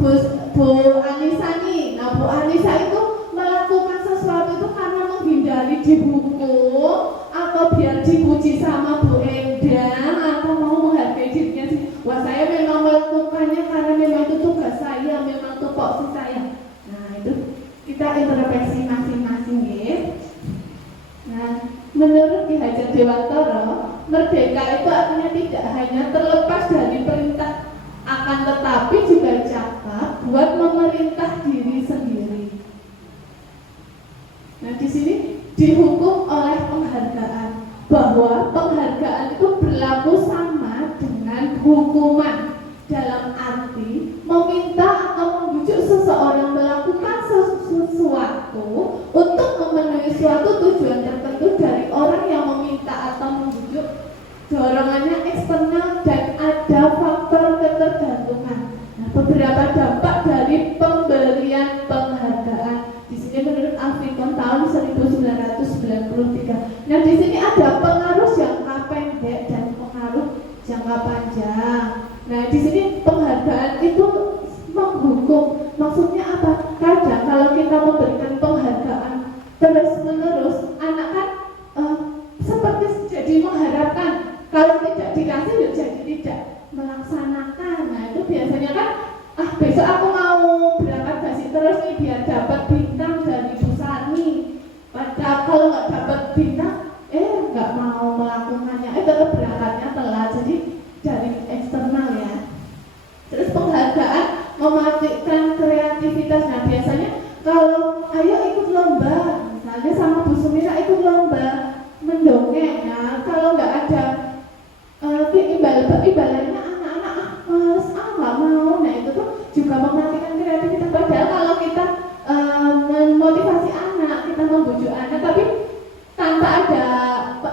Bu Anissa nih. Nah Bu Anissa itu melakukan sesuatu itu karena menghindari dihukum atau biar dipuji sama Bu Endang atau mau menghargai dirinya sih. Wah saya memang melakukannya karena memang itu tugas saya, memang tupoksi saya. Nah itu kita introspeksi masing-masing ya. Nah menurut Ki Hajar Dewantara, merdeka itu artinya tidak hanya terlepas tetapi juga cakap buat memerintah diri sendiri. Nah, di sini dihukum oleh penghargaan, bahwa penghargaan itu berlaku sama dengan hukuman, dalam arti meminta atau membujuk seseorang melakukan sesuatu untuk memenuhi suatu tujuan tertentu dari orang yang meminta atau membujuk, dorongannya eksternal dan ada faktor ketergantungan. Nah, beberapa dampak dari pemberian penghargaan di sini menurut Alfikon tahun 1993. Nah, di sini ada pengaruh jangka pendek dan pengaruh jangka panjang. Nah, di sini penghargaan itu menghukum. Maksudnya apa? Kadang kalau kita memberikan penghargaan terus-menerus, anak kan seperti jadi mengharapkan, kalau tidak dikasih ya jadi tidak melaksanakan. Nah, itu biasanya kan, besok aku mau berangkat gaji terus nih biar dapat bintang dari Bu Sani. Padahal kalau nggak dapat bintang, nggak mau melakukannya, tetap berangkatnya telat. Jadi dari eksternal ya. Terus penghargaan mematikan kreativitas. Nah, biasanya kalau ayo ikut lomba, misalnya sama Bu Sumira ikut lomba mendongeng. Nah, kalau nggak ada imbalannya anak-anak males, nggak mau. Nah, itu tuh juga mematikan kreativitas. Padahal kalau kita memotivasi anak, kita membujuk anak, tapi tanpa ada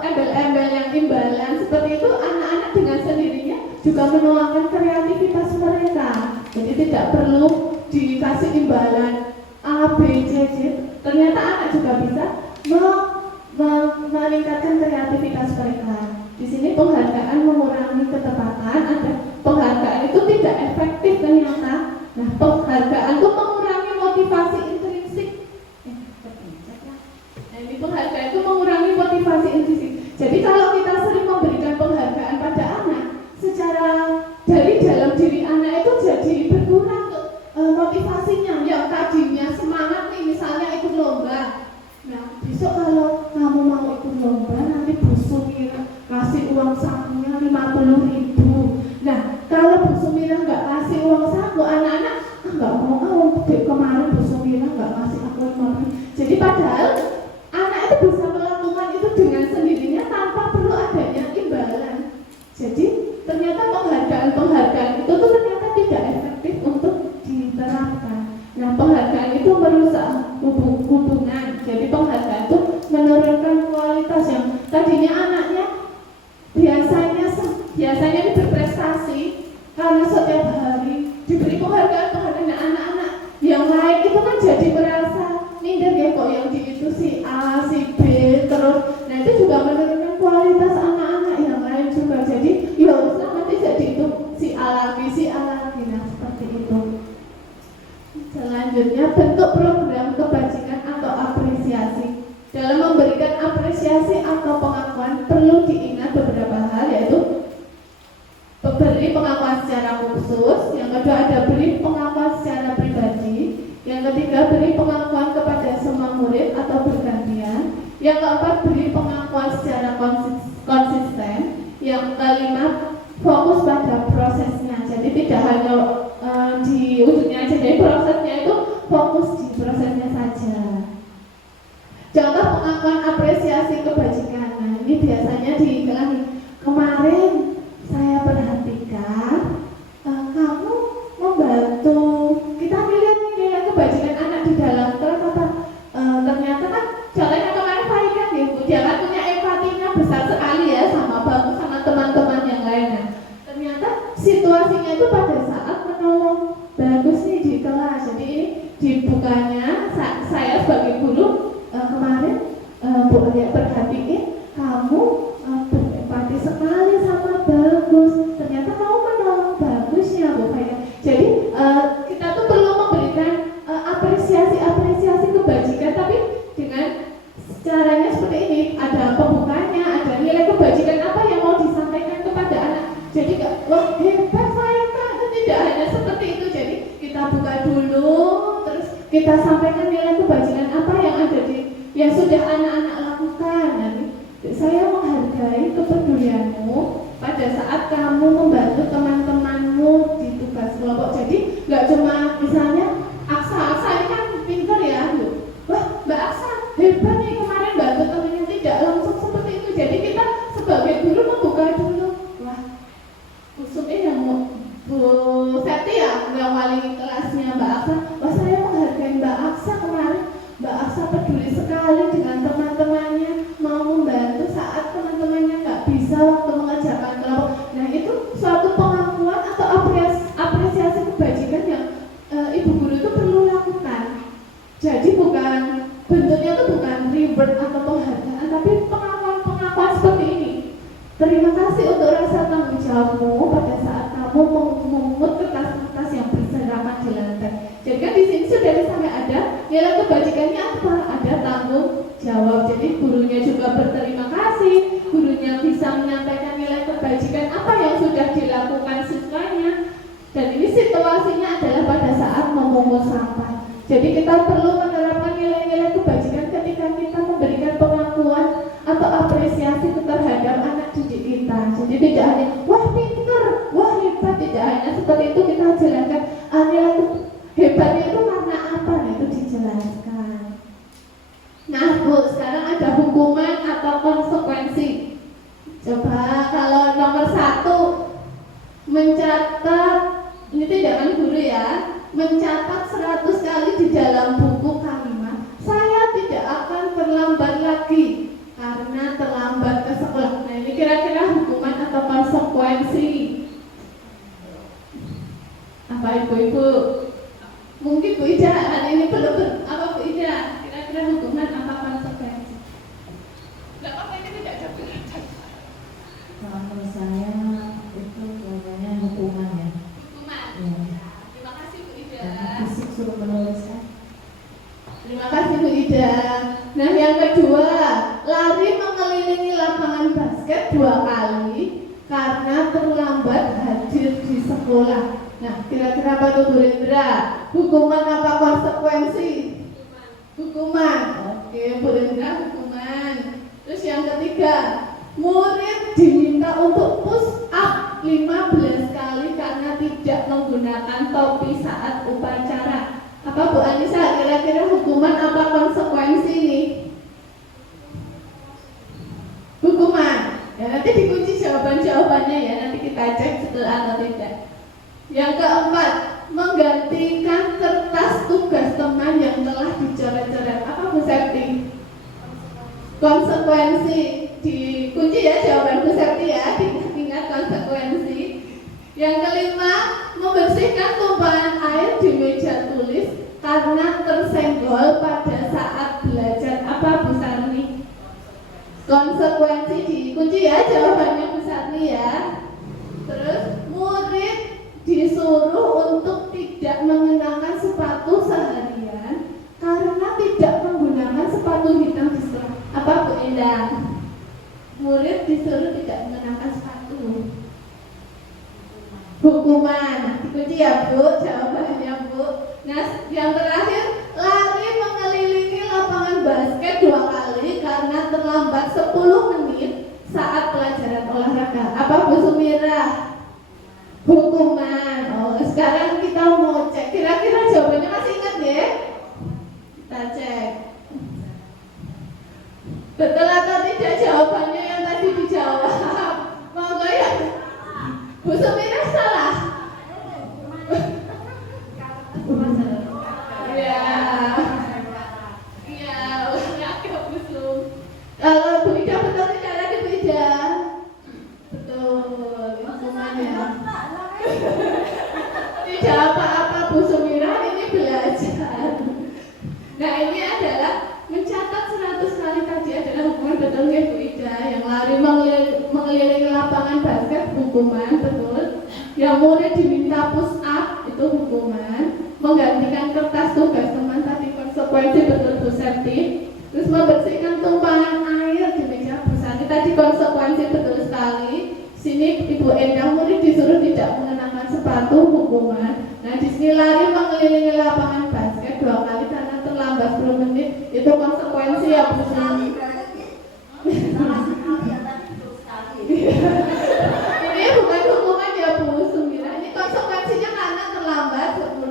embel-embel yang imbalan seperti itu, anak-anak dengan sendirinya juga menuangkan kreativitas mereka. Jadi tidak perlu dikasih imbalan A, B, C, D. Ternyata anak juga bisa meningkatkan kreativitas mereka. Di sini penghargaan mengurangi ketepatan, ada penghargaan itu tidak efektif ternyata. Nah, penghargaan itu mengurangi motivasi intrinsik. Nah, ini penghargaan itu mengurangi motivasi intrinsik. Jadi kalau kita sering memberikan penghargaan pada anak, secara dari dalam diri anak itu jadi berkurang motivasinya. Yang tadinya semangat nih, misalnya ikut lomba. Nah, besok kalau kamu mau ikut lomba, nanti Bu Sumira kasih uang sakunya 50.000. Nah, kalau Bu Sumira nggak kasih uang saku, anak-anak nggak mau. Kemarin Bu Sumira nggak kasih aku 50.000. Jadi padahal anak itu bisa melakukan itu dengan sendirinya tanpa perlu adanya imbalan. Jadi ternyata penghargaan itu tuh ternyata tidak efektif untuk diterapkan. Nah, penghargaan itu merusak hubungan. Jadi penghargaan itu menurunkan kualitas yang tadinya anaknya biasanya berprestasi karena setiap hari diberi penghargaan anak-anak yang lain itu kan jadi merasa minder ya, kok yang di itu si A, si B terus. Nah, itu juga menurunkan kualitas anak-anak yang lain juga. Jadi ya harusnya nanti jadi itu si A lagi. Nah, seperti itu. Selanjutnya, bentuk program kebajikan atau apresiasi. Dalam memberikan apresiasi atau pengakuan perlu diingat beberapa hal, yaitu beri pengakuan secara khusus, yang kedua ada beri pengakuan secara pribadi, yang ketiga beri pengakuan kepada semua murid atau bergantian, yang keempat beri pengakuan secara konsisten, yang kelima fokus pada prosesnya. Jadi tidak hanya di ujungnya aja, jadi prosesnya itu fokus di prosesnya saja. Contoh pengakuan apresiasi kebajikan. Nah, ini biasanya digelar kemarin saya perhatikan kamu membantu kita lihat nilai kebajikan anak di dalam kelas apa. Ternyata kan jalannya kemarin baik kan ya, dia kan punya empatinya besar sekali ya sama bagus sama teman-teman yang lainnya. Ternyata situasinya itu pada saat menolong bagus nih di kelas. Jadi ini dibukanya saya sebagai guru kemarin Bu Alia perhatiin kamu berempati sekali sama bagus. Ternyata kamu menolong bagusnya Bu Faya. Jadi kita tuh perlu memberikan apresiasi kebajikan, tapi dengan caranya seperti ini. Ada pembukanya, ada nilai kebajikan apa yang mau disampaikan kepada anak. Jadi wah hebat saya Kak, itu tidak hanya seperti itu. Jadi kita buka dulu, terus kita sampaikan nilai kebajikan apa yang ada yang sudah anak-anak lakukan. Nanti saya menghargai kepedulianmu pada saat kamu membantu teman-temanmu di tugas kelompok. Jadi nggak cuma misalnya Aksa ini kan pintar ya, Bu. Wah, Mbak Aksa hebat nih kemarin bantu temennya, tidak langsung seperti itu. Jadi kita sebagai guru membuka dulu. Wah, khususnya yang Bu Seti ya, yang wali kelasnya Mbak Aksa. Wah, saya menghargai Mbak Aksa kemarin. Mbak Aksa peduli sekali dengan teman-temannya, mau membantu saat teman-temannya nggak bisa waktu mengerjakan kelompok. Nah, itu suatu pengakuan atau apresiasi kebajikan yang ibu guru itu perlu lakukan. Jadi bukan bentuknya itu bukan reward atau penghargaan, tapi pengakuan seperti ini. Terima kasih untuk rasa tanggung jawabmu pada saat kamu memungut kertas-kertas yang berserakan di lantai. Jadi kan di sini sudah sampai ada nilai kebajikannya apa? Ada tanggung jawab. Jadi gurunya juga berterima kasih, gurunya bisa menyampaikan nilai kebajikan apa yang sudah dilakukan siswanya. Dan ini situasinya adalah pada saat memungut sampah. Jadi kita perlu menerapkan nilai-nilai kebajikan ketika kita memberikan pengakuan atau apresiasi terhadap anak didik kita. Jadi tidak hanya wah pintar, wah hebat, tidak hanya seperti itu kita jelaskan. Nilai hebatnya itu karena apa? Nah, itu dijelaskan. Nah, Bu, sekarang ada hukuman atau konsekuensi. Coba kalau nomor 1 mencatat, ini tidak kan guru ya, mencatat 100 kali di dalam buku kalimat. Saya tidak akan terlambat lagi karena terlambat ke sekolah. Nah, ini kira-kira hukuman atau konsekuensi apa ibu-ibu? Mungkin Bu Ida hari ini belum apa Bu Ida? Kira-kira hukuman apa konsekuensi? Tidak apa ini tidak ada belajar. Kalau menurut saya itu kayaknya hukuman ya. Hukuman. Ya. Terima kasih Bu Ida. Karena fisik suruh menulis kan. Terima kasih Bu Ida. Nah, yang kedua, lari mengelilingi lapangan basket 2 kali karena terlambat hadir di sekolah. Nah, kira-kira apa tuh Bu Indra? Hukuman apa konsekuensi? Hukuman. Oke, Bu Indra hukuman. Terus yang ketiga, murid diminta untuk push up 15 kali karena tidak menggunakan topi saat upacara. Apa Bu Anissa, kira-kira hukuman apa konsekuensi ini? Hukuman. Ya, nanti dikunci jawaban-jawabannya ya, nanti kita cek setelah atau tidak. Yang keempat, menggantikan kertas tugas teman yang telah dicoret-coret. Apa Bu Septi? Konsekuensi. Dikunci ya jawaban Bu Septi ya, diingat konsekuensi. Yang kelima, membersihkan tumpahan air di meja tulis karena tersenggol pada saat belajar. Apa Bu Sarni? Konsekuensi dikunci ya jawabannya Bu Sarni ya. Terus murid disuruh untuk tidak mengenakan sepatu seharian karena tidak menggunakan sepatu hitam di sekolah. Apa Bu Endang? Murid disuruh tidak mengenakan sepatu. Hukuman. Dikunci ya Bu, jawabannya Bu. Nah, yang terakhir, lari mengelilingi lapangan basket 2 kali karena terlambat 10 menit saat pelajaran olahraga. Apa Bu Sumira? Hukuman. Oh, sekarang kita mau cek. Kira-kira jawabannya masih ingat ya? Kita cek. Betul atau tidak jawabannya yang tadi dijawab? Monggo ya. Bu Sumira salah. Iya. Iya, oke Bu Sum. Kalau Bu Ida betul tidak lagi Bu Ida? Betul, hukumannya. Tidak apa-apa Bu Sumira, ini belajar. Nah, ini adalah mencatat 100 kali tadi adalah hukuman, betul ya Bu Ida? Yang lari mengelilingi lapangan basket hukuman, betul. Yang murid diminta push up itu hukuman. Menggantikan kertas tugas teman tadi konsekuensi, betul Bu Septi. Terus membersihkan tumpahan air di meja Bu Santi tadi konsekuensi, betul sekali. Sini Ibu Endang, murid disuruh tidak mengenakan sepatu hukuman. Nah, di sini lari mengelilingi lapangan basket 2 kali karena terlambat 10 menit itu konsekuensi ya Bu Santi. Ini bukan hukuman ya Bu Sumira, ini konsekuensinya karena terlambat 10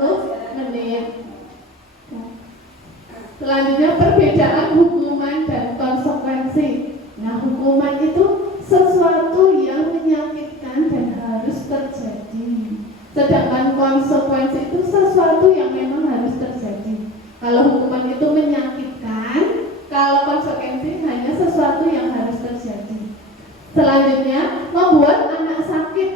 terjadi. Sedangkan konsekuensi itu sesuatu yang memang harus terjadi. Kalau hukuman itu menyakitkan, kalau konsekuensi hanya sesuatu yang harus terjadi. Selanjutnya, membuat anak sakit,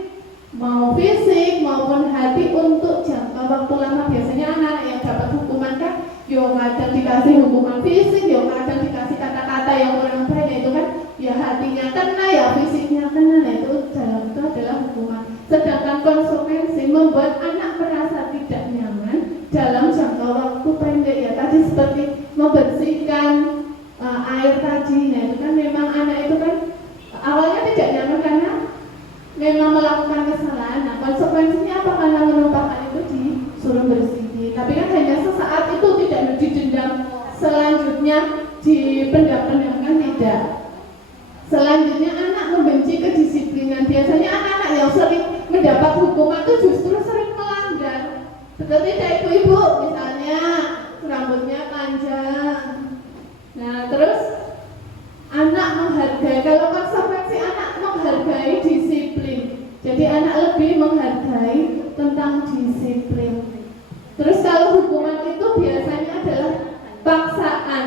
mau fisik maupun hati untuk jangka waktu lama. Biasanya anak-anak yang dapat hukuman kan, yo kadang dikasih hukuman fisik, yo kadang dikasih kata-kata yang kurang baik, itu kan ya hatinya kena, ya fisiknya kena, nah itu dalam itu adalah hukuman. Sedangkan konsekuensi membuat anak merasa tidak nyaman dalam jangka waktu pendek, ya tadi seperti membersihkan air tadi. Nah itu kan memang anak itu kan awalnya tidak nyaman karena memang melakukan kesalahan. Nah konsekuensinya apa? Karena menumpahkan itu disuruh bersihin, tapi kan hanya sesaat, itu tidak didendam selanjutnya dipendam-pendamkan, tidak. Selanjutnya anak membenci kedisiplinan. Biasanya anak-anak yang sering mendapat hukuman itu justru sering melanggar. Betul tidak ibu-ibu? Misalnya rambutnya panjang. Nah terus anak menghargai, kalau konsekuensi anak menghargai disiplin. Jadi anak lebih menghargai tentang disiplin. Terus kalau hukuman itu biasanya adalah paksaan,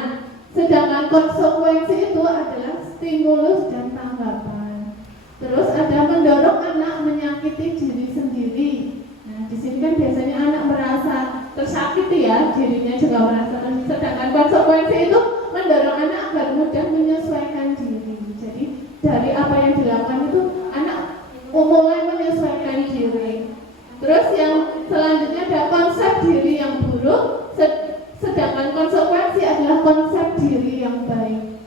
sedangkan konsekuensi itu adalah stimulus dan tanggapan. Terus ada mendorong anak menyakiti diri sendiri. Nah di sini kan biasanya anak merasa tersakiti, ya dirinya juga merasa. Sedangkan konsekuensi itu mendorong anak agar mudah menyesuaikan diri. Jadi dari apa yang dilakukan itu anak mulai menyesuaikan diri. Terus yang selanjutnya ada konsep diri yang buruk, sedangkan konsekuensi adalah konsep diri yang baik.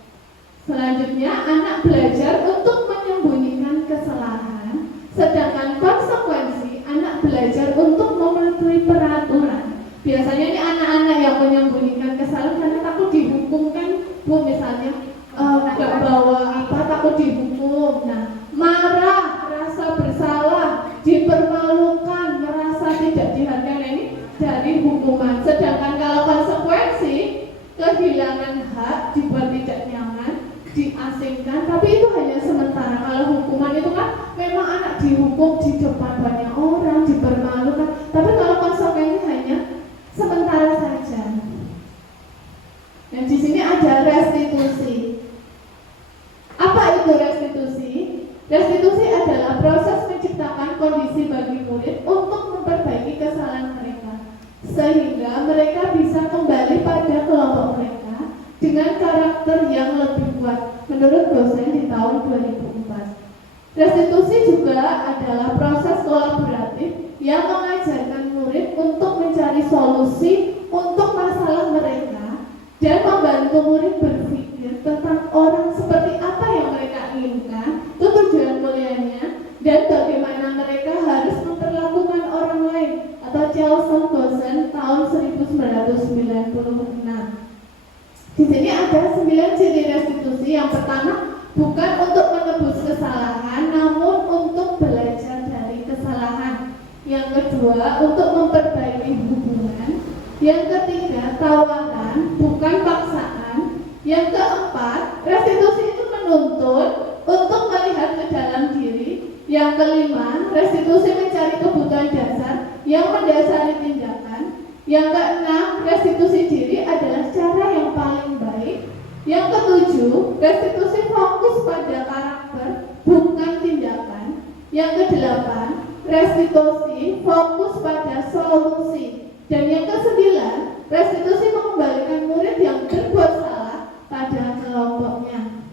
Selanjutnya anak belajar untuk menyembunyikan kesalahan, sedangkan konsekuensi anak belajar untuk mematuhi peraturan. Biasanya ini anak-anak yang menyembunyikan kesalahan karena takut dihukum kan, bu, misalnya nggak bawa apa, takut dihukum. Nah marah, rasa bersalah, dipermalukan, merasa tidak dihargai, nah, ini dari hukuman. Sedangkan kalau konsekuensi, kehilangan hak, dibuat tidak nyaman, diasingkan, tapi itu hanya sementara. Kalau hukuman itu kan memang anak dihukum di depan banyak orang, dipermalukan, tapi kalau konsekuensi hanya sementara saja. Nah di sini ada restitusi. Apa itu restitusi? Restitusi adalah proses menciptakan kondisi bagi murid untuk memperbaiki kesalahan mereka, sehingga mereka bisa kembali pada kelompok mereka dengan karakter yang lebih kuat, menurut dosen di tahun 2004. Restitusi juga adalah proses kolaboratif yang mengajarkan murid untuk mencari solusi untuk masalah mereka dan membantu murid berpikir tentang orang seperti apa yang mereka inginkan, itu tujuan mulianya, dan bagaimana mereka harus memperlakukan orang lain, atau Charles-Gossen tahun 1996. Di sini ada 9 ciri restitusi. Yang pertama, bukan untuk menebus kesalahan, namun untuk belajar dari kesalahan. Yang kedua, untuk memperbaiki hubungan. Yang ketiga, tawaran, bukan paksaan. Yang keempat, restitusi itu menuntun untuk melihat ke dalam diri. Yang kelima, restitusi mencari kebutuhan dasar yang mendasari tindakan. Yang keenam, restitusi diri adalah cara yang paling baik. Yang ketujuh, restitusi fokus pada karakter, bukan tindakan. Yang kedelapan, restitusi fokus pada solusi. Dan yang kesembilan, restitusi mengembalikan murid yang berbuat salah pada kelompoknya.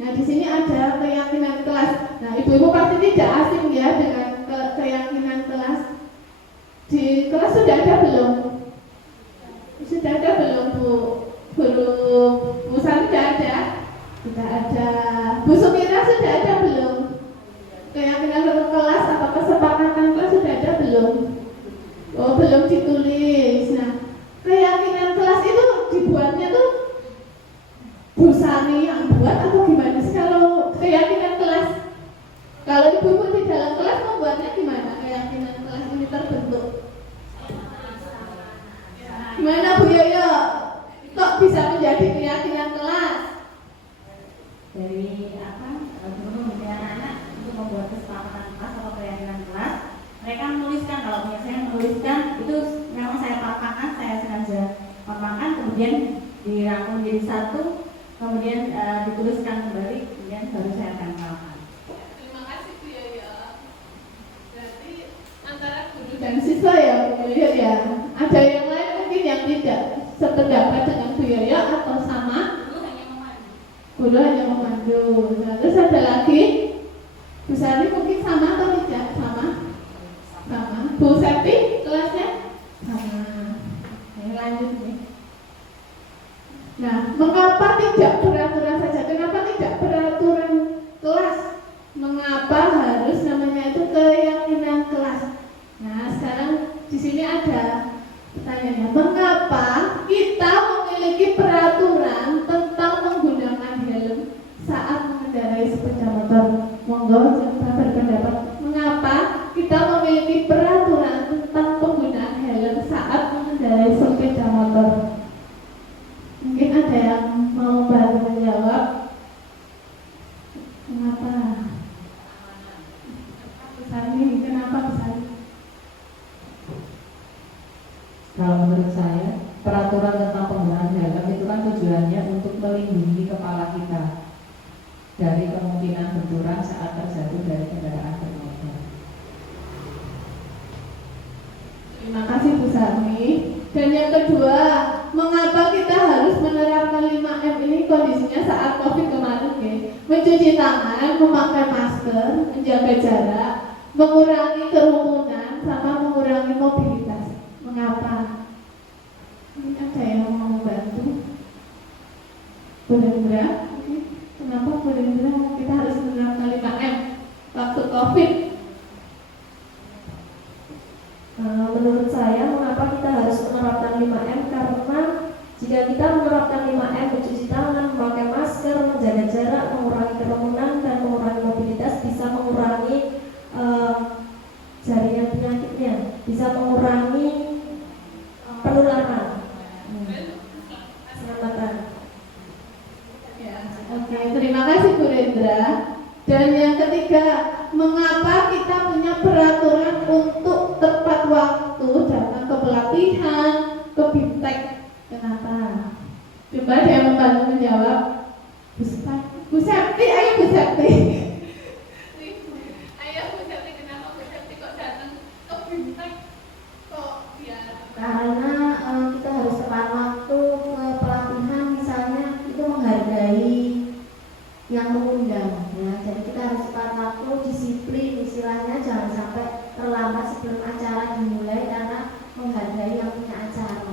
Nah, di sini ada keyakinan kelas. Nah, ibu-ibu pasti tidak asing ya dengan keyakinan kelas. Di kelas sudah ada belum? Sudah ada belum, Bu? Belum. Bu Sari sudah ada? Sudah ada. Bu Sumira sudah ada belum? Keyakinan kelas atau kesepakatan kelas sudah ada belum? Oh, belum ditulis. Nah, keyakinan kelas itu dibuatnya tuh Bu Sari yang buat atau gimana sih kalau keyakinan kelas? Kalau ibu-ibu di dalam kelas membuatnya gimana keyakinan kelas ini terbentuk? Gimana Bu Yoyo? Kok bisa menjadi keyakinan kelas? Dari apa? Guru membina anak untuk membuat kesepakatan kelas atau keyakinan kelas. kemudian dirangkum menjadi satu, kemudian dituliskan kembali, kemudian baru saya tempelkan. Terima kasih Bu Yoyo. Berarti antara guru dan siswa ya Bu Yoyo ya. Ada yang lain mungkin yang tidak sependapat dengan Bu Yoyo atau sama? Guru hanya memandu. Nah, terus ada lagi? Bu Sari mungkin sama atau tidak? Sama? Sama. Bu Septi kelasnya? Sama. Oke, lanjut nih. Nah, mengapa tidak peraturan saja? Kenapa tidak peraturan kelas? Mengapa harus namanya itu keyakinan kelas? Nah, sekarang di sini ada pertanyaannya. Mengapa kita memiliki peraturan tentang menggunakan helm saat mengendarai sepeda motor? Monggo kita berpendapat. Mengapa kita memiliki peraturan tentang penggunaan helm saat mengendarai sepeda motor? Mungkin ada yang mau bantu menjawab. Kenapa? Besarnya, kenapa besarnya? Kalau menurut saya, peraturan tentang penggunaan helm itu kan tujuannya untuk melindungi kepala kita dari kemungkinan benturan saat terjatuh dari kendaraan bermotor. Terima kasih Bu Sarmi. Dan yang kedua, mengapa kita harus menerapkan 5M ini kondisinya saat COVID kemarin ya? Mencuci tangan, memakai masker, menjaga jarak, mengurangi kerumunan, sama mengurangi mobilitas. Mengapa? Ini ada yang mau membantu? Bu Hendra? Kenapa Bu Hendra kita harus menerapkan 5M waktu COVID? Menurut saya, mengapa kita harus menerapkan 5M? Karena jika kita menerapkan 5M, mencuci tangan, memakai masker, menjaga jarak, mengurangi kerumunan, dan mengurangi mobilitas, bisa mengurangi jaringan penyakitnya, bisa mengurangi penularan. Keselamatan. Ya, oke, terima kasih Bu Rendra. Dan yang ketiga, mengapa kita punya peraturan untuk tepat waktu datang ke pelatihan, ke BIMTEK? Kenapa? Coba ada yang membantu menjawab. Bu Septi, ayo Bu Septi. Ayo Bu Septi, kenapa Bu Septi kok datang ke BIMTEK? Kok biar? Karena kita harus tepat waktu ke pelatihan, misalnya itu menghargai yang mengundang ya. Jadi kita harus tepat waktu, disiplin istilahnya, jangan sampai terlambat sebelum acara dimulai karena menghargai yang punya acara.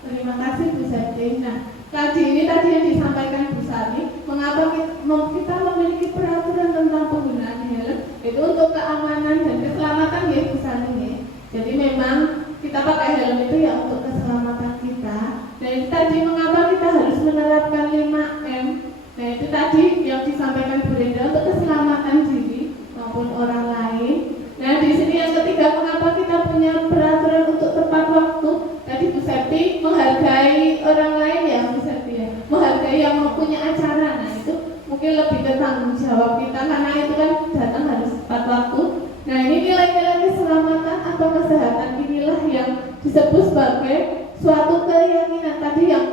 Terima kasih Bu Septi. Nah, tadi yang disampaikan Bu Sari, mengapa kita memiliki peraturan tentang penggunaan helm itu untuk keamanan dan keselamatan ya Bu Sari ya. Jadi memang kita pakai helm itu ya untuk keselamatan kita. Dan itu tadi mengapa kita harus menerapkan 5M. Nah itu tadi yang disampaikan Bu Rendra untuk keselamatan diri maupun orang lain. Nah di sini yang ketiga, mengapa kita punya peraturan untuk tepat waktu. Tadi Bu Septi menghargai orang lain ya Bu Septi ya, menghargai yang mempunyai acara. Nah itu mungkin lebih ke tanggung jawab kita karena itu kan datang harus tepat waktu. Nah ini nilai-nilai keselamatan atau kesehatan inilah yang disebut sebagai suatu keyakinan tadi yang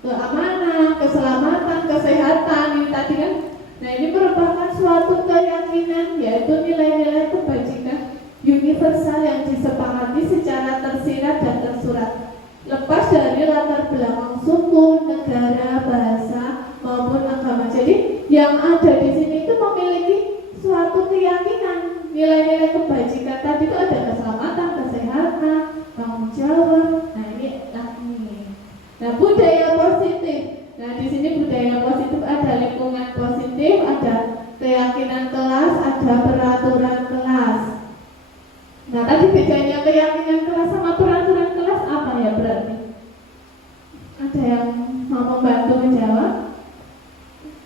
keamanan, keselamatan, kesehatan ini tadi kan. Nah ini merupakan suatu keyakinan, yaitu nilai-nilai kebajikan universal yang disepakati secara tersirat dan tersurat, lepas dari latar belakang suku, negara, bahasa maupun agama. Jadi yang ada di sini itu memiliki suatu keyakinan, nilai-nilai kebajikan tadi itu ada keselamatan, kesehatan, tanggung jawab. Nah ini lagi. Nah budaya positif. Nah di sini budaya positif ada lingkungan positif, ada keyakinan kelas, ada peraturan kelas. Nah tadi bedanya keyakinan kelas sama peraturan kelas apa ya berarti? Ada yang mau membantu menjawab?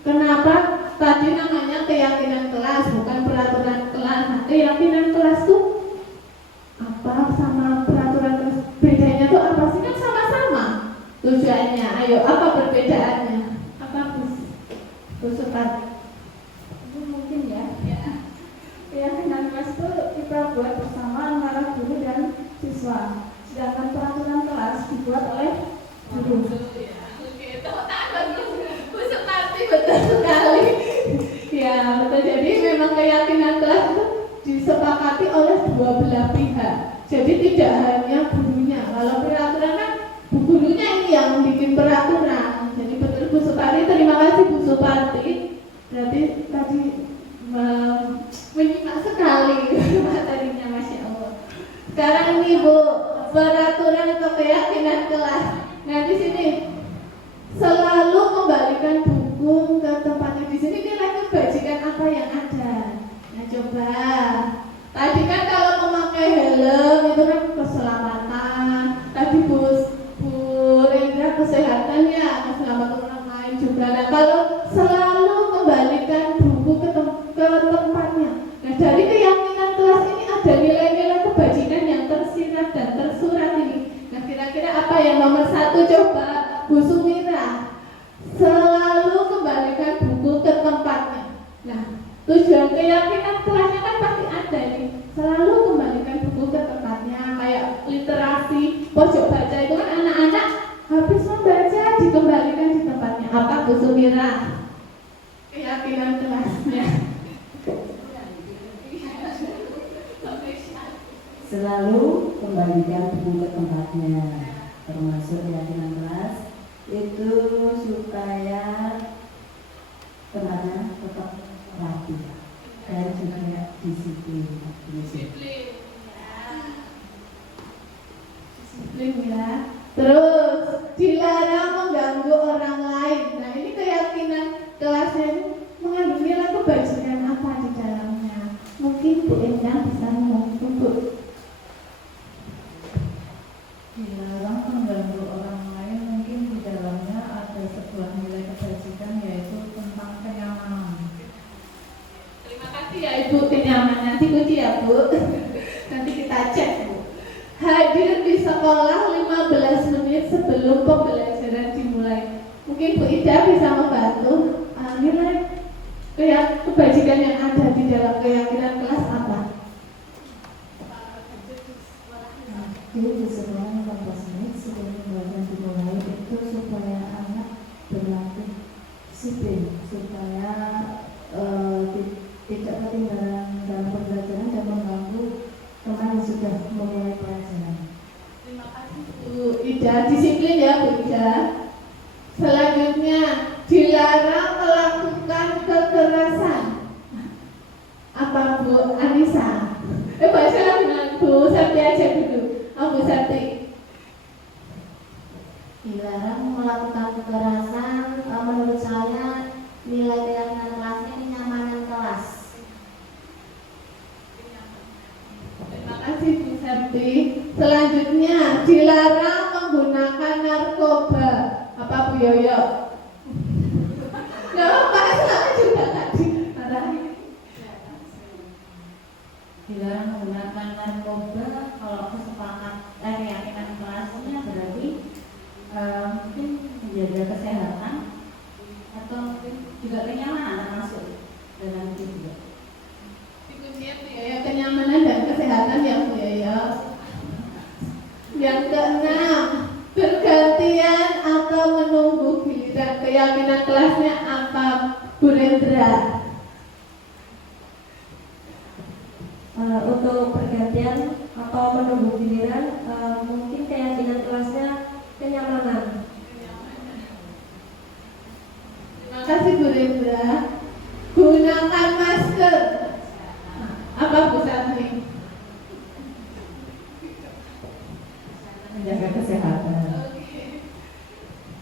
Kenapa tadi namanya keyakinan kelas bukan peraturan kelas? Nah keyakinan kelas tuh apa sama peraturan kelas? Bedanya tuh apa sih? Kan sama-sama tujuannya. Ayo apa perbedaannya? Apa Bu Supati? Itu mungkin ya. Keyakinan kelas itu kita buat bersama antara guru dan siswa. sedangkan peraturan kelas dibuat oleh guru. Betul sekali. Ya, betul. Jadi memang keyakinan kelas itu disepakati oleh dua belah pihak. Jadi tidak hanya gurunya. Kalau peraturan kan gurunya ini yang bikin peraturan. Jadi betul Bu Suparti, terima kasih Bu Suparti. Berarti tadi menyimak sekali materinya, Masya Allah. Sekarang ini Bu, peraturan atau keyakinan kelas. Nah di sini selalu kembalikan buku ke tempatnya. Di sini kita bajikan apa yang ada. Nah coba, tadi kan kalau memakai helm itu kan keselamatan. Tadi Bu Rendra kesehatan ya, keselamatan orang lain juga. Nah kalau selalu kembalikan buku ke tempatnya. Nah dari keyakinan kelas ini ada nilai-nilai kebajikan yang tersirat dan tersurat ini. Nah kira-kira apa yang nomor 1 coba Bu Sumira? Selalu kembalikan buku ke tempatnya. Nah tujuan keyakinan kelasnya kan pasti ada nih. Selalu kembalikan buku ke tempatnya. Kayak literasi, pojok baca itu kan anak-anak habis membaca dikembalikan di tempatnya. Apa Bu Sumira? Keyakinan kelasnya. Selalu kembalikan buku ke tempatnya, termasuk keyakinan kelas itu supaya tempatnya tetap rapi dan juga disiplin. Disiplin ya. Terus dilarang mengganggu orang lain. Nah ini keyakinan kelasnya ini mengandung nilai kebajikan apa di dalamnya? Mungkin Bu Endang bisa ngomong Bu. Dilarang mengganggu orang lain, mungkin di dalamnya ada sebuah nilai kebajikan, yaitu tentang kenyamanan. Terima kasih ya Ibu, kenyamanan dikunci ya Bu. Nanti kita cek Bu. Hadir di sekolah 15 menit sebelum pembelajaran dimulai. Mungkin Bu Ida bisa membantu nilai kebajikan yang ada di dalam keyakinan kelas apa? Jadi di sekolah 15 menit sebelum pembelajaran dimulai itu supaya anak berlatih disiplin, supaya tidak ketinggalan dalam pembelajaran dan mengganggu teman yang sudah memulai pelajaran. Terima kasih Bu Ida, disiplin ya Bu Ida. Selanjutnya dilarang melakukan kekerasan. Apa Bu Anissa? Baca dengan Bu Santi aja dulu. Bu Santi. Dilarang melakukan kekerasan, menurut saya nilai keyakinan kelasnya kenyamanan kelas. Terima kasih Bu Santi. Selanjutnya dilarang menggunakan narkoba. Apa Bu Yoyo? Gak apa-apa, saya juga tadi. Dilarang menggunakan narkoba. Kalau keyakinan kelasnya berarti mungkin menjaga kesehatan atau mungkin juga kenyamanan termasuk dalam itu juga. Dikuncinya Bu Yoyo, kenyamanan dan kesehatan ya Bu Yoyo. Yang keenam, bergantian atau menunggu giliran. Keyakinan kelasnya apa Bu Rendra? Untuk pergantian atau menunggu giliran, mungkin keyakinan kelasnya kenyamanan. Terima kasih Bu Rendra. Gunakan masker. Apa Bu Santi? Menjaga kesehatan.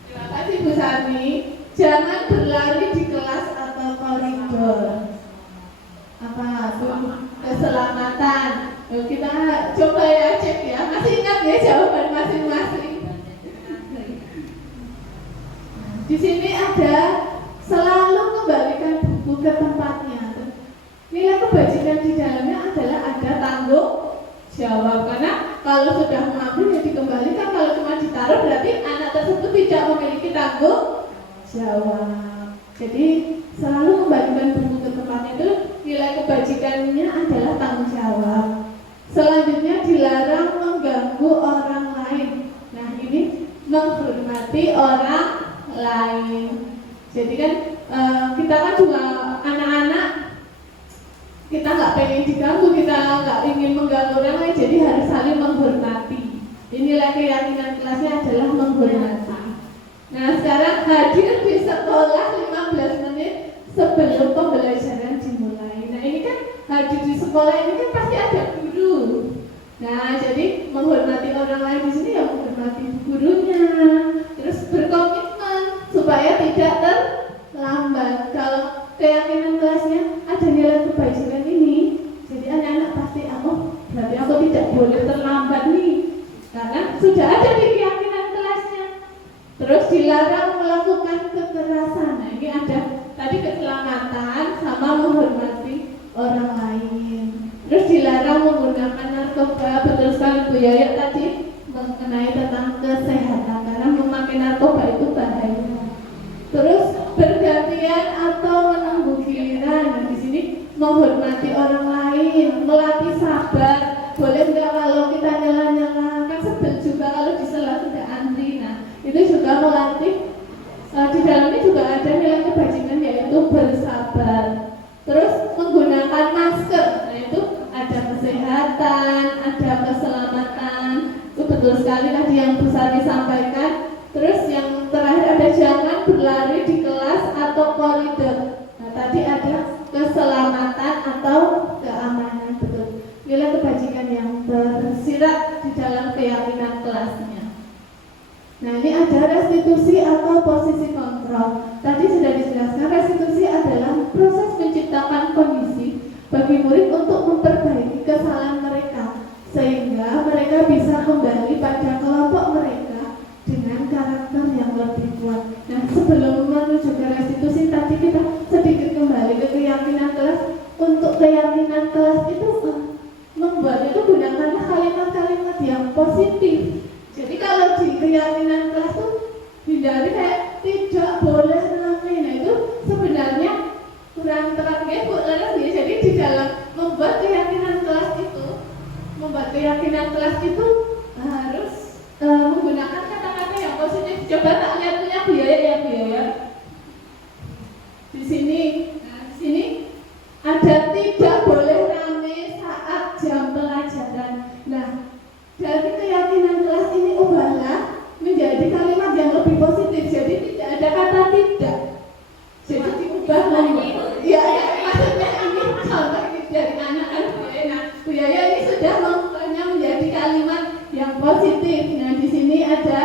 Terima kasih Bu Santi. Jangan berlari di kelas atau koridor. Apa Bu? Keselamatan. Kita coba ya cek ya. Masih ingat ya jawaban masing-masing. Di sini ada selalu kembalikan buku ke tempatnya. Nilai kebajikan di dalamnya adalah ada tanggung jawab. Karena kalau sudah mengambil ya dikembalikan. Kalau cuma ditaruh berarti anak tersebut tidak memiliki tanggung jawab. Jadi selalu kembalikan buku ke tempatnya itu nilai kebajikannya adalah tanggung jawab. Selanjutnya dilarang mengganggu orang menghormati orang lain. Jadi kan kita kan juga anak-anak, kita nggak pengen diganggu, kita nggak ingin mengganggu orang lain, jadi harus saling menghormati. Inilah keyakinan kelasnya adalah menghormati. Nah sekarang hadir di sekolah 15 menit sebelum pembelajaran dimulai. Nah ini kan hadir di sekolah ini kan pasti ada guru. Nah jadi menghormati orang lain di sini ya menghormati gurunya, terus berkomitmen supaya tidak terlambat. Kalau keyakinan kelasnya ada nilai kebajikan ini, jadi anak-anak pasti berarti aku tidak boleh terlambat nih, karena sudah ada di keyakinan kelasnya. Terus dilarang melakukan kekerasan. Nah ini ada tadi keselamatan sama menghormati orang lain. Terus dilarang menggunakan narkoba. Betul sekali Bu Yaya tadi mengenai tentang kesehatan, karena memakai narkoba itu bahaya. Terus bergantian atau menunggu giliran. Nah, di sini menghormati orang lain, melatih sabar. Boleh nggak kalau kita nyala-nyala, kan sebel juga kalau di sela sudah antri. Nah itu juga melatih. Di dalamnya juga ada nilai kebajikan yaitu bersabar. Terus menggunakan masker. Nah itu ada kesehatan, ada keselamatan. Itu betul sekali tadi yang Bu Sari sampaikan. Terus yang terakhir ada jangan berlari di kelas atau koridor. Nah tadi ada keselamatan atau keamanan. Betul. Nilai kebajikan yang tersirat di dalam keyakinan kelasnya. Nah ini ada restitusi atau posisi kontrol. Tadi sudah dijelaskan, restitusi adalah proses menciptakan kondisi bagi murid untuk memperbaiki kesalahan mereka, sehingga mereka bisa kembali pada kelompok mereka dengan karakter yang lebih kuat. Nah sebelum menuju ke restitusi, tadi kita sedikit kembali ke keyakinan kelas. Untuk keyakinan kelas itu membuat itu gunakanlah kalimat-kalimat yang positif. Jadi kalau di keyakinan kelas itu hindari kayak tidak boleh ramai. Nah itu sebenarnya kurang tepat ya Bu Laras ya. Jadi di dalam membuat keyakinan kelas itu harus menggunakan kata-kata yang positif. Coba tak lihat punya Bu Yaya ya Bu Yaya. Di sini, nah di sini ada tidak boleh ramai saat jam pelajaran. Nah dari keyakinan kelas ini ubahlah menjadi kalimat yang lebih positif. Jadi tidak ada kata tidak. Jadi diubah lagi. Ya, maksudnya ini contoh dari anak-anak Bu Yaya. Nah, Bu Yaya ini sudah mengubahnya menjadi kalimat yang positif. Nah, di sini ada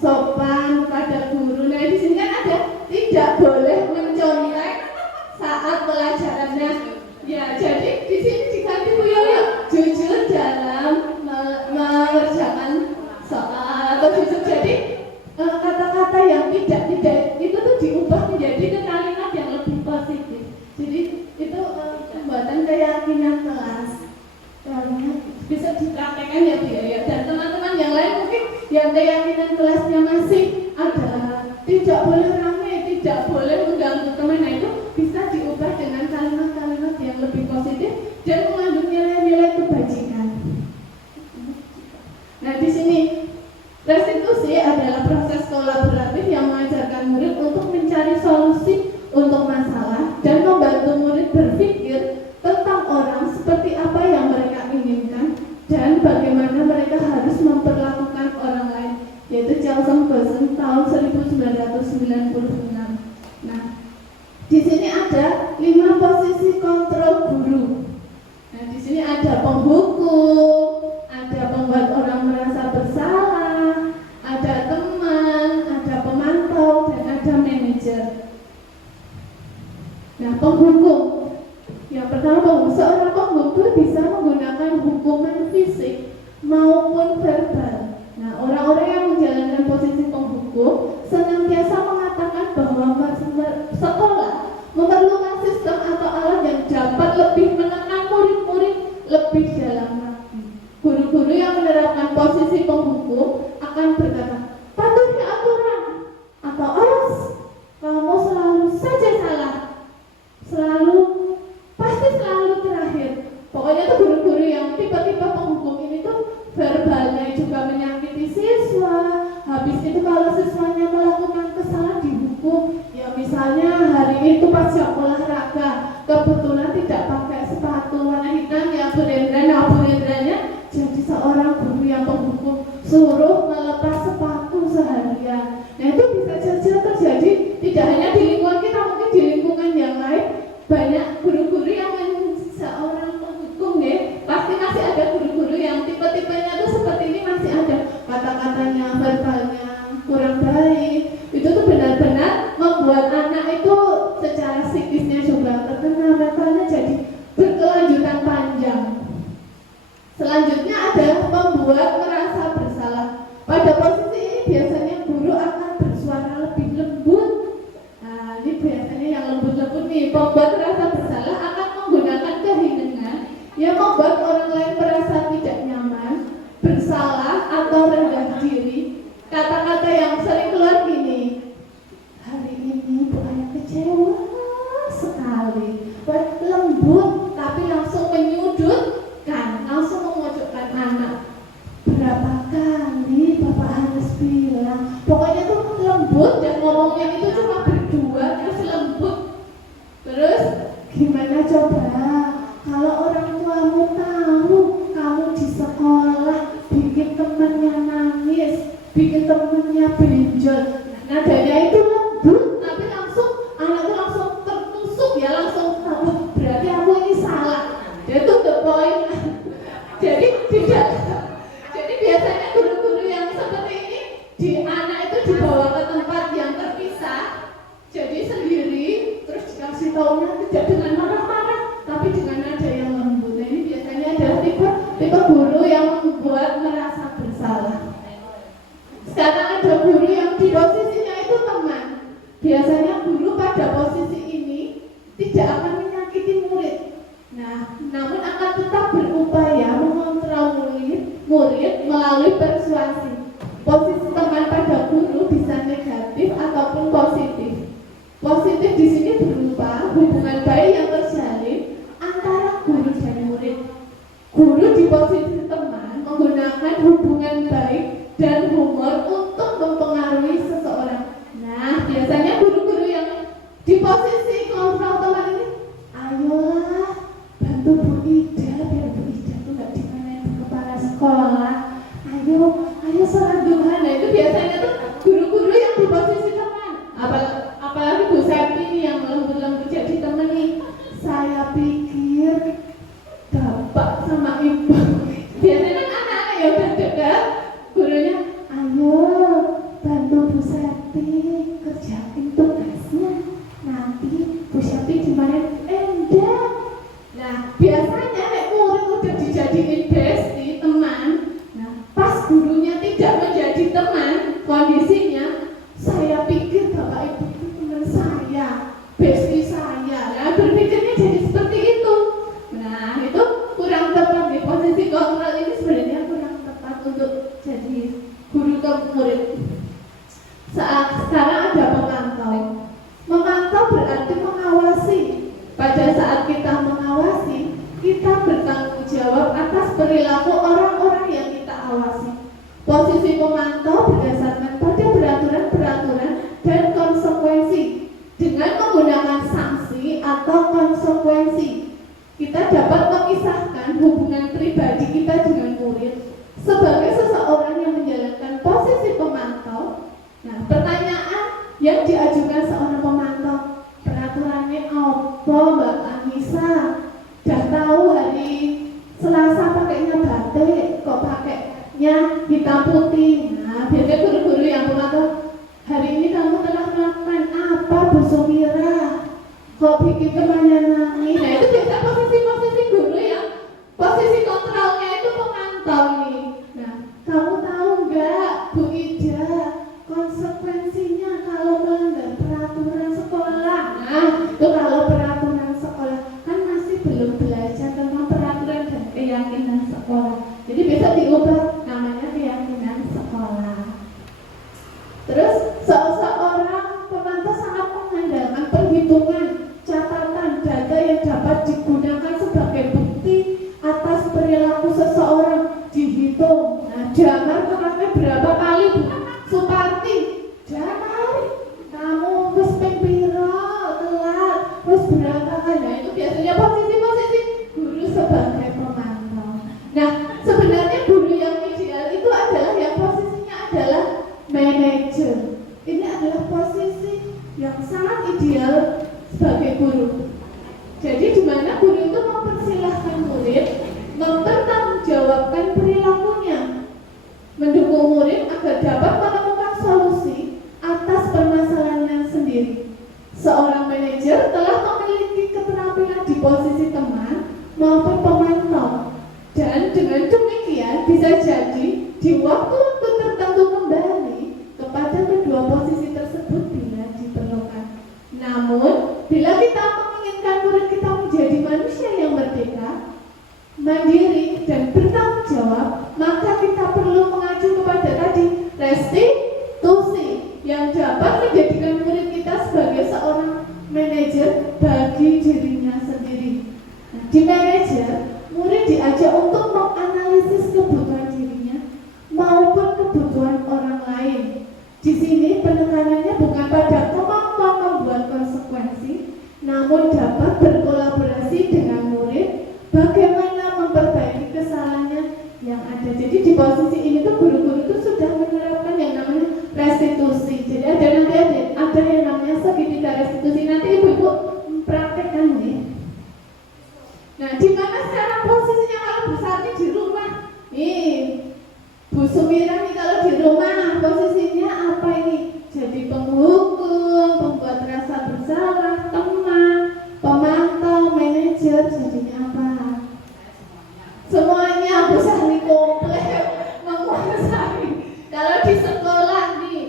sopan pada guru. Nah, di sini kan ada tidak boleh mencontek saat pelajarannya. Ya, jadi di sini diganti Bu Yaya jujur dalam mengerjakan soal atau jujur. Jadi kata-kata yang tidak itu tuh diubah menjadi kalimat yang lebih positif. Jadi itu pembuatan keyakinan kelas. Bisa dipraktekkan ya Bu Yaya. Dan teman-teman yang lain mungkin yang keyakinan kelasnya masih ada tidak boleh ramai, tidak boleh mengganggu teman. Nah itu bisa diubah dengan kalimat-kalimat yang lebih positif dan mengandung nilai-nilai kebajikan. Nah di sini restitusi adalah proses kolaboratif yang mengajarkan murid untuk mencari solusi untuk masalah dan membantu murid berpikir tentang orang seperti apa yang mereka inginkan dan bagaimana mereka harus memperlakukan orang lain, yaitu Chelsen-Bosen tahun 1996. Nah, di sini ada 5 posisi kontrol guru. Nah, di sini ada penghukum, ada pembuat orang merasa bersalah, ada teman, ada pemantau, dan ada manajer. Nah, penghukum. Yang pertama, seorang penghukum bisa menggunakan hukuman fisik maupun verbal. Nah, orang-orang yang menjalankan posisi penghukum senantiasa mengatakan bahwa sekolah memerlukan sistem atau alat yang dapat lebih menekan murid-murid lebih dalam lagi. Guru-guru yang menerapkan posisi penghukum akan berkata, patuhi aturan, atau awas, kamu selalu saja salah, pasti selalu terakhir. Pokoknya tuh guru-guru yang tipe-tipe penghukum ini tuh verbalnya juga menyakiti siswa, Habis itu kalau siswanya melakukan kesalahan dihukum. Ya misalnya hari itu pas jam olahraga kebetulan tidak pakai sepatu warna hitam ya Bu Rendra, nah Bu Rendranya jadi seorang guru yang penghukum, suruh melepas sepatu seharian. Nah itu bisa saja terjadi tidak hanya di lingkungan kita, mungkin di lingkungan yang lain banyak guru-guru yang seorang penghukum ya. Pasti masih ada guru-guru yang tipe-tipenya tuh seperti ini, masih ada kata-katanya, verbalnya kurang baik. Itu tuh benar-benar membuat anak itu secara psikisnya juga terkena, mentalnya jadi berkelanjutan panjang. Selanjutnya adalah membuat merasa bersalah. Pada posisi ini biasanya guru akan bersuara lebih lembut. Nah, ini biasanya yang lembut-lembut nih, membuat merasa bersalah akan menggunakan kehinaan yang membuat orang lain merasa tidak nyaman, bersalah atau rendah diri. Kata-kata yang sering keluar gini, hari ini Bu Ayah kecewa sekali. Lembut tapi langsung menyudutkan, langsung memojokkan anak. Berapa kali Bapak harus bilang, pokoknya tuh lembut dan ngomongnya itu cuma berdua terus lembut. Terus gimana coba kalau orang tuamu tahu kamu di sekolah bikin temennya nangis, bikin temennya benjol, nadanya itu lembut tapi langsung anak itu langsung tertusuk ya, langsung tahu berarti aku ini salah. Dia tuh the point. Jadi tidak. Jadi biasanya guru-guru yang seperti ini di anak itu dibawa ke tempat yang terpisah, jadi sendiri, terus dikasih taunya tidak dengan marah-marah, tapi dengan nada yang lembut. Nah, ini biasanya adalah tipe guru yang membuat merasa bersalah. Sekarang ada guru yang di posisinya itu teman. Biasanya guru pada posisi ini tidak akan menyakiti murid. Nah, namun akan tetap berupaya mengontrol murid melalui persuasi. Posisi teman pada guru bisa negatif ataupun positif. Positif di sini berupa hubungan baik yang terjalin antara guru dan murid. Guru di posisi teman menggunakan hubungan baik dan humor untuk mempengaruhi seseorang. Nah, biasanya guru-guru yang di posisi kontrol teman ini, ayolah bantu Bu Ida biar Bu Ida tuh nggak dimarahin Bu Kepala Sekolah. Ayo sholat duha. Nah itu biasanya tuh guru-guru yang di posisi teman. Apalagi Bu Septi nih yang lembut-lembut jadi teman nih. Saya pikir bapak sama ibu. Biasanya kan anak-anak ya udah dekat. Gurunya, ayo bantu Bu Septi kerjain tugasnya. Nanti Bu Septi dimarahin. Enggak. Nah biasanya nek murid udah dijadiin bestie teman. Nah pas gurunya tidak menjadi teman, kondisinya saya pikir bapak ibu itu teman saya, bestie saya. Nah berpikirnya jadi seperti itu. Nah itu kurang tepat di posisi kontrol ini, sebenarnya kurang tepat untuk jadi guru ke murid. Sekarang ada memantau. Memantau berarti mengawasi. Pada saat kita mengawasi, kita bertanggung jawab atas perilaku orang-orang yang kita awasi. Posisi memantau berdasarkan pada peraturan-peraturan dan konsekuensi. Dengan menggunakan sanksi atau konsekuensi, kita dapat memisahkan hubungan pribadi kita dengan murid. Sebagai seseorang yang menjalankan posisi pemantau, nah pertanyaan yang diajukan seorang pemantau, peraturannya apa Mbak Anissa? Dah tahu hari Selasa pakainya batik, kok pakainya hitam putih. Nah biasanya guru-guru yang pemantau, hari ini kamu telah melakukan apa Bu Sumira? Kok bikin temannya nangis? Nah itu biasa posisi-posisi guru yang posisi kontrolnya itu pemantau nih. Nah kamu tahu nggak Bu Ida konsekuensinya kalau melanggar peraturan sekolah? Nah itu kalau peraturan sekolah kan masih belum belajar tentang peraturan dan keyakinan sekolah. Jadi bisa diubah namanya keyakinan sekolah. Terus seorang pemantau sangat mengandalkan perhitungan, catatan, data yang dapat digunakan sebagai bukti atas perilaku seseorang dihitung. Nah, jamar kerasnya berapa kali Bu? Supaya di waktu-waktu tertentu kembali kepada kedua posisi tersebut bila diperlukan. Namun, bila kita menginginkan murid kita menjadi manusia yang merdeka, mandiri, dan bertanggung jawab, maka kita perlu mengacu kepada tadi restitusi yang dapat menjadikan murid kita sebagai seorang manajer bagi dirinya sendiri. Nah, di manajer, murid diajak untuk menganalisis kebutuhan dirinya maupun kebutuhan orang lain. Di sini penekanannya bukan pada kemampuan membuat konsekuensi, namun dapat berkolaborasi dengan murid bagaimana memperbaiki kesalahannya yang ada. Jadi di posisi ini tuh guru-guru itu sudah menerapkan yang namanya restitusi. Jadi ada yang namanya segitiga restitusi. Nanti ibu-ibu mempraktekkan nih. Nah, di mana sekarang posisinya kalau Bu Sati di rumah? Nih, Bu Sumira nih kalau di rumah posisinya apa ini? Jadi penghukum, pembuat rasa bersalah, teman, pemantau, manajer, jadinya apa? Semuanya Bu Sari komplit menguasai. Kalau di sekolah nih,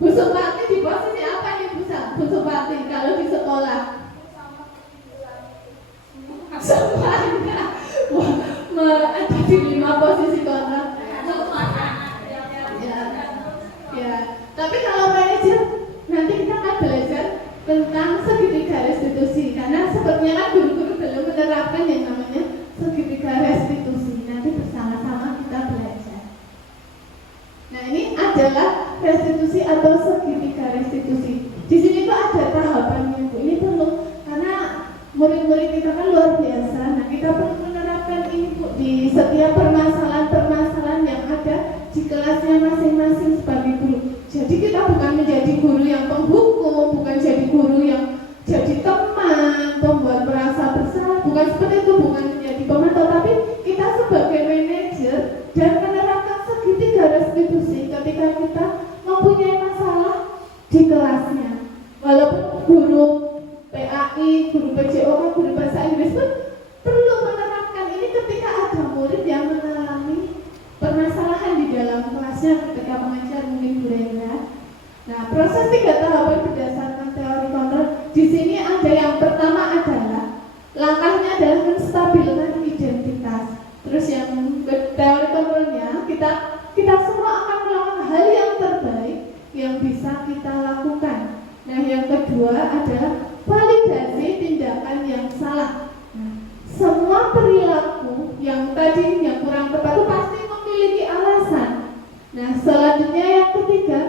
Bu Supati di posisi apa nih Bu Supati kalau di sekolah? Semuanya. Wah, ada di 5 posisi kontrak. Ya. Tapi kalau manajer nanti kita akan belajar tentang segitiga restitusi karena sepertinya kan guru-guru belum menerapkan yang namanya segitiga restitusi. Nanti bersama-sama kita belajar. Nah, ini adalah restitusi atau segitiga restitusi. Di sini tuh ada tahapannya, Bu. Ini perlu karena murid-murid kita kan luar biasa. Nah, kita perlu menerapkan ini, Bu, di setiap permasalahan-permasalahan yang ada di kelasnya masing-masing sebagai guru. Jadi kita bukan menjadi guru yang penghukum, bukan jadi guru yang jadi teman, pembuat merasa bersalah, bukan seperti itu, bukan menjadi pemantau, tapi kita sebagai manajer dan menerapkan segitiga restitusi ketika kita mempunyai masalah di kelasnya. Walaupun guru PAI, guru PJOK, guru bahasa Inggris pun perlu menerapkan ini ketika ada murid yang mengalami permasalahan di dalam kelasnya ketika mengajar mungkin Bu Rendra. Nah, proses 3 tahapan berdasarkan teori kontrol di sini ada yang pertama adalah langkahnya adalah menstabilkan identitas. Terus yang teori kontrolnya kita semua akan melakukan hal yang terbaik yang bisa kita lakukan. Nah, yang kedua adalah validasi tindakan yang salah. Semua perilaku yang tadi yang kurang tepat itu pasti memiliki alasan. Nah, selanjutnya yang ketiga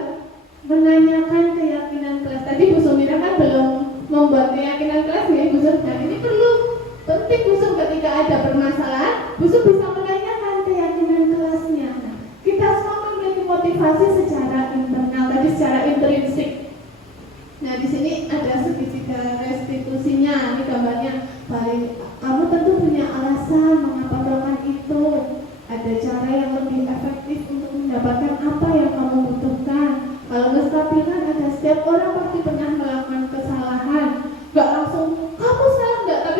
menanyakan keyakinan kelas. Tadi Bu Sumira kan belum membuat keyakinan kelas ya, Bu Sum. Nah, ini perlu penting Bu Sum ketika ada permasalahan, Bu Sum bisa menanyakan keyakinan kelasnya. Nah, kita semua memiliki motivasi secara internal, tadi secara intrinsik. Nah, di sini ada segitiga restitusinya. Ini gambarnya. Kamu tentu punya alasan mengapa melakukan itu. Ada cara yang lebih efektif untuk mendapatkan apa yang kamu butuhkan. Kalau menstabilkan ada setiap orang pasti pernah melakukan kesalahan. Gak langsung kamu salah enggak, tapi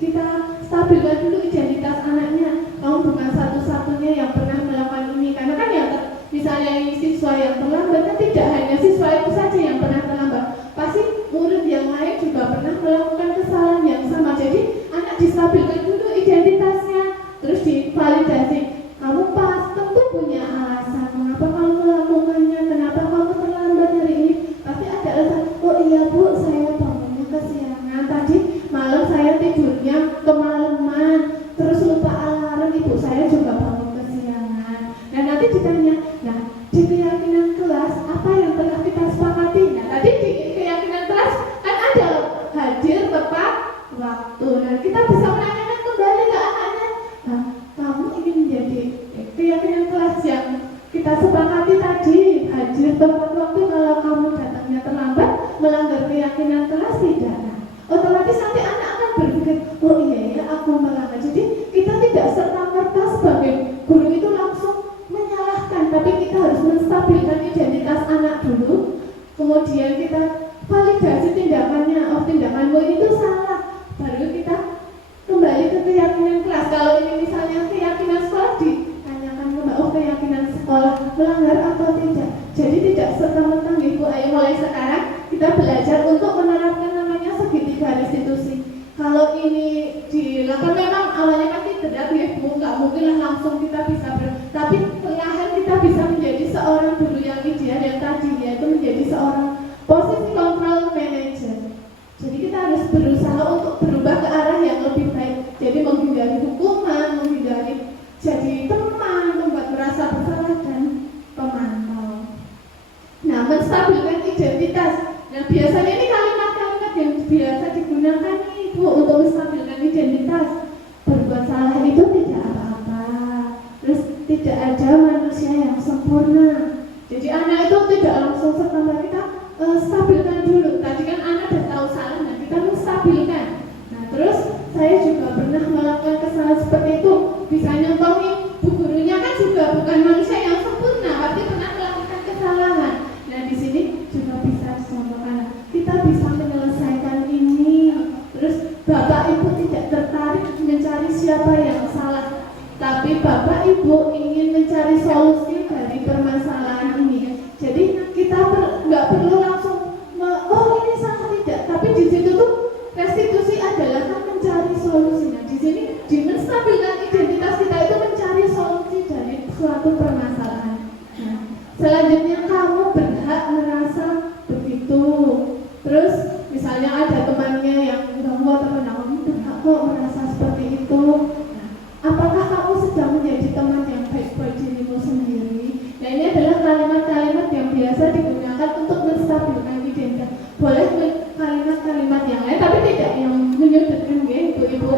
kita stabilkan dulu identitas anaknya. Kamu bukan satu-satunya yang pernah melakukan ini. Karena kan ya misalnya siswa yang terlambat kan tidak hanya siswa itu saja yang pernah terlambat. Pasti murid yang lain juga pernah melakukan kesalahan yang sama. Jadi anak distabilkan dulu identitasnya, terus divalidasi. Kamu pas tentu punya alasan mengapa kamu melakukannya, kenapa kamu terlambat hari ini. Pasti ada alasan. Oh iya Bu, saya bangunnya kesiangan. Tadi malam saya tidurnya kemalaman, terus lupa alarm. Ibu saya juga bangun kesiangan. Dan nanti ditanya, nah di keyakinan kelas apa yang telah kita sepakati? Nah tadi di keyakinan kelas kan ada hadir tepat waktu. Nah kita bisa menanyakan kembali ke anaknya, nah, kamu ingin menjadi keyakinan kelas yang kita sepakati tadi hadir tepat waktu. Kalau kamu datangnya terlambat melanggar keyakinan kelas tidak, nah, otomatis nanti anak akan berpikir, oh iya ya aku melanggar. Jadi kita tidak serta-merta sebagai guru itu langsung menyalahkan, tapi kita harus menstabilkan identitas anak dulu, kemudian kita validasi tindakannya. Oh tindakanmu itu salah, baru kita kembali ke keyakinan kelas. Kalau ini misalnya keyakinan sekolah ditanyakan kembali, oh keyakinan berat ya Bu, nggak mungkin langsung kita bisa tapi perlahan kita bisa menjadi seorang guru yang ideal yang tadinya itu menjadi seorang posisi control manager. Jadi kita harus berusaha untuk berubah ke arah yang lebih baik. Jadi menghindari hukuman, menghindari jadi teman, membuat merasa bersalah dan pemantau. Nah, menstabilkan identitas. Nah, biasanya ini kalimat-kalimat yang biasa digunakan nih Bu untuk menstabilkan identitas. Berbuat salah itu tidak apa-apa. Terus tidak ada manusia yang sempurna. Jadi anak itu tidak langsung serta kita stabilkan dulu. Tadi kan anak sudah tahu salah, nah kita menstabilkan. Nah, terus saya juga pernah melakukan kesalahan seperti itu. Bisa nyontohin, bu gurunya kan juga bukan manusia yang sempurna, pasti pernah melakukan kesalahan. Nah, di sini juga bisa dicontohkan. Kita bisa menyelesaikan ini. Terus Bapak Ibu tidak tertarik mencari siapa yang salah, tapi Bapak Ibu ingin mencari solusi dari permasalahan ini. Jadi kita nggak perlu langsung oh ini salah tidak, tapi di situ tuh restitusi adalah kan mencari solusinya. Di sini di menstabilkan identitas kita itu mencari solusi dari suatu permasalahan. Nah, selanjutnya kamu berhak merasa begitu. Terus misalnya ada temannya yang ganggu atau kamu berhak kok merasa seperti itu. Nah, apakah kamu sedang menjadi teman yang baik buat dirimu sendiri? Nah, ini adalah kalimat-kalimat yang biasa digunakan untuk menstabilkan identitas. Boleh kalimat-kalimat yang lain, tapi tidak yang menyudutkan ya, Ibu-ibu.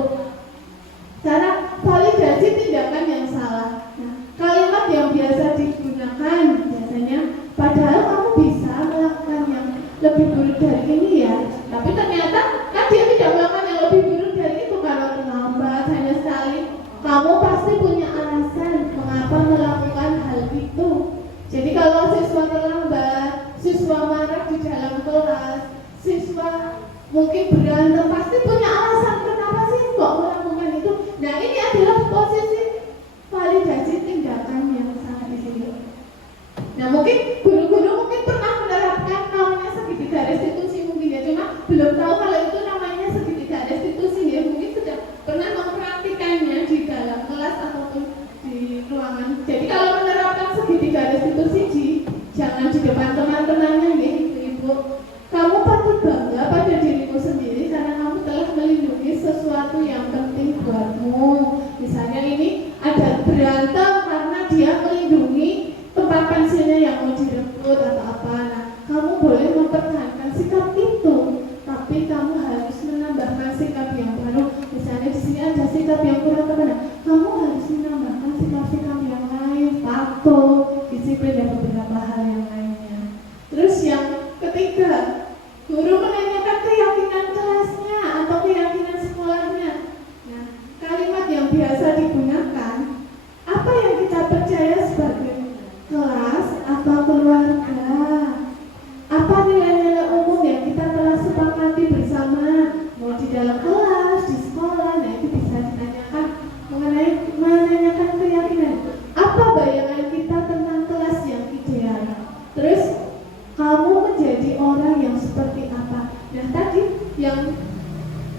Cara validasi tindakan yang salah. Nah, kalimat yang biasa digunakan biasanya, padahal kamu bisa melakukan yang lebih buruk dari ini ya. Tapi ternyata kan dia tidak melakukan yang lebih buruk dari itu kalau terlambat hanya sekali. Kamu pasti punya alasan mengapa melakukan hal itu. Jadi kalau siswa terlambat, siswa marah di dalam kelas, siswa mungkin berantem, pasti punya alasan kenapa sih kok melakukan itu. Nah, ini adalah posisi validasi tindakan yang salah di sini. Nah, mungkin guru-guru mungkin pernah menerapkan namanya segitiga restitusi mungkin ya, cuma belum tahu kalau itu namanya segitiga restitusi ya. Mungkin sudah pernah mempraktikannya di dalam kelas ataupun di ruangan. Jadi kalau menerapkan segitiga restitusi jangan di depan teman-temannya ya, Ibu. Kamu patut bangga pada dirimu sendiri karena kamu telah melindungi sesuatu yang penting buatmu. Misalnya ini ada berantem karena dia melindungi tempat pensilnya yang mau direbut atau apa. Nah, kamu boleh mempertahankan sikap itu, tapi kamu harus menambahkan sikap yang baru. Misalnya di sini ada sikap yang kurang tepat, kamu harus menambahkan sikap-sikap yang lain, patuh, disiplin dan beberapa hal yang lainnya. Terus yang ketiga, guru menanyakan keyakinan kelasnya atau keyakinan sekolahnya. Nah, kalimat yang biasa digunakan, apa yang kita percaya sebagai kelas atau keluarga, apa nilai-nilai umum yang kita telah sepakati bersama, mau di dalam kelas, di sekolah. Nah, itu bisa ditanyakan mengenai menanyakan keyakinan. Apa bayangan kita tentang kelas yang ideal? Terus kamu menjadi orang yang seperti apa? Nah, tadi yang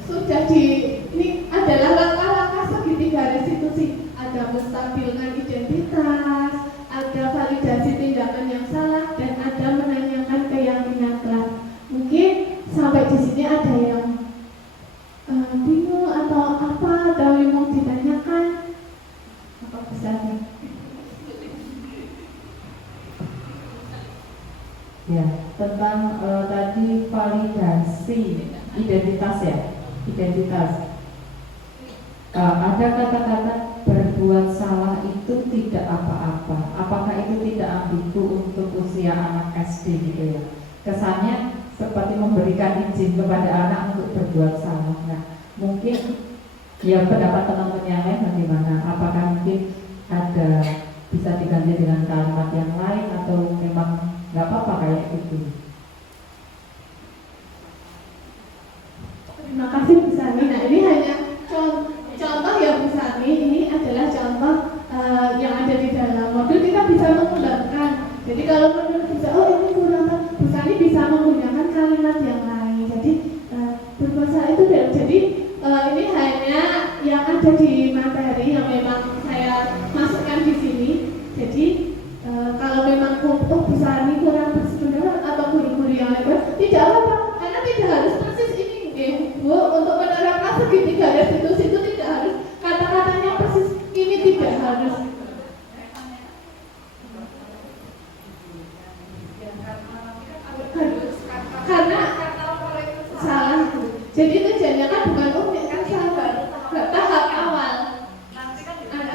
sudah ini adalah langkah-langkah segitiga restitusi. Ada menstabilkan identitas, ada validasi tindakan yang salah, dan ada menanyakan keyakinan kelas. Mungkin sampai di sini ada yang bingung atau apa, atau yang mau ditanyakan, apa bisa nih? Ya, tentang tadi validasi identitas ya, identitas. Ada kata-kata berbuat salah itu tidak apa-apa. Apakah itu tidak ambigu untuk usia anak SD gitu ya? Kesannya seperti memberikan izin kepada anak untuk berbuat salah. Nah, mungkin ya pendapat teman-teman yang lain bagaimana? Apakah mungkin ada bisa diganti dengan kalimat yang lain atau memang nggak apa-apa kayak gitu? Terima kasih Bu Sani. Nah, ini hanya contoh ya Bu Sani. Ini adalah contoh yang ada di dalam modul. Kita bisa mengembangkan. Jadi kalau menurut bisa, oh ini kurang, Bu Sani bisa menggunakan kalimat yang lain. Jadi berbuat salah itu jadi ini hanya yang ada di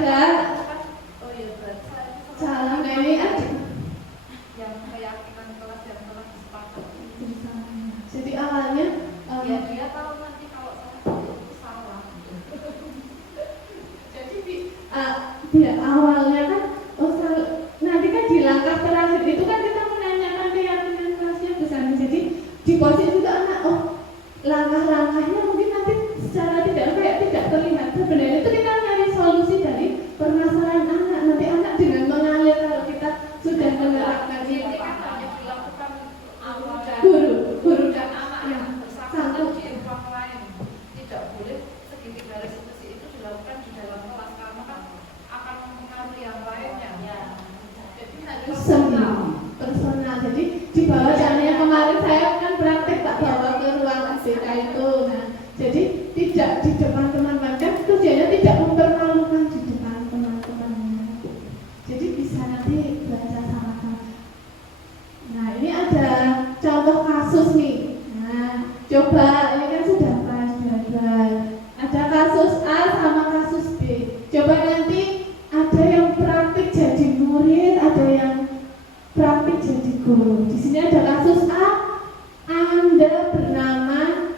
ada Oh iya, berarti jalan. Nah ini ada. yang keyakinan kelas yang telah disepakati. Jadi awalnya Ya dia tahu nanti kalau salah itu salah. jadi di awalnya kan nanti kan di langkah terakhir itu kan kita menanyakan keyakinan kelasnya bersama. Jadi di posisi juga anak langkah-langkahnya mungkin nanti secara tidak terlihat. Sebenarnya itu kita nyari solusi dari permasalahan anak. Nanti anak dengan mengalir kalau kita sudah menerapkan Ini kan hanya dilakukan awal dan guru dan anak yang yang bersangkutan di ruang lain. Tidak boleh segitiga restitusi itu dilakukan di dalam kelas karena kan akan mempengaruhi yang lainnya. Jadi harus personal. Jadi di bawah caranya kemarin saya kan praktek Pak bawa ke ruang SDK itu. Nah, jadi tidak di depan teman-teman, kan tujuannya tidak mempermalukan di depan teman-temannya. Jadi bisa nanti belajar sama-sama. Nah ini ada contoh kasus nih. Nah coba ini kan sudah pas jadwal. Ada kasus A sama kasus B. Coba nanti ada yang praktik jadi murid, ada yang praktik jadi guru. Di sini ada kasus A. Anda bernama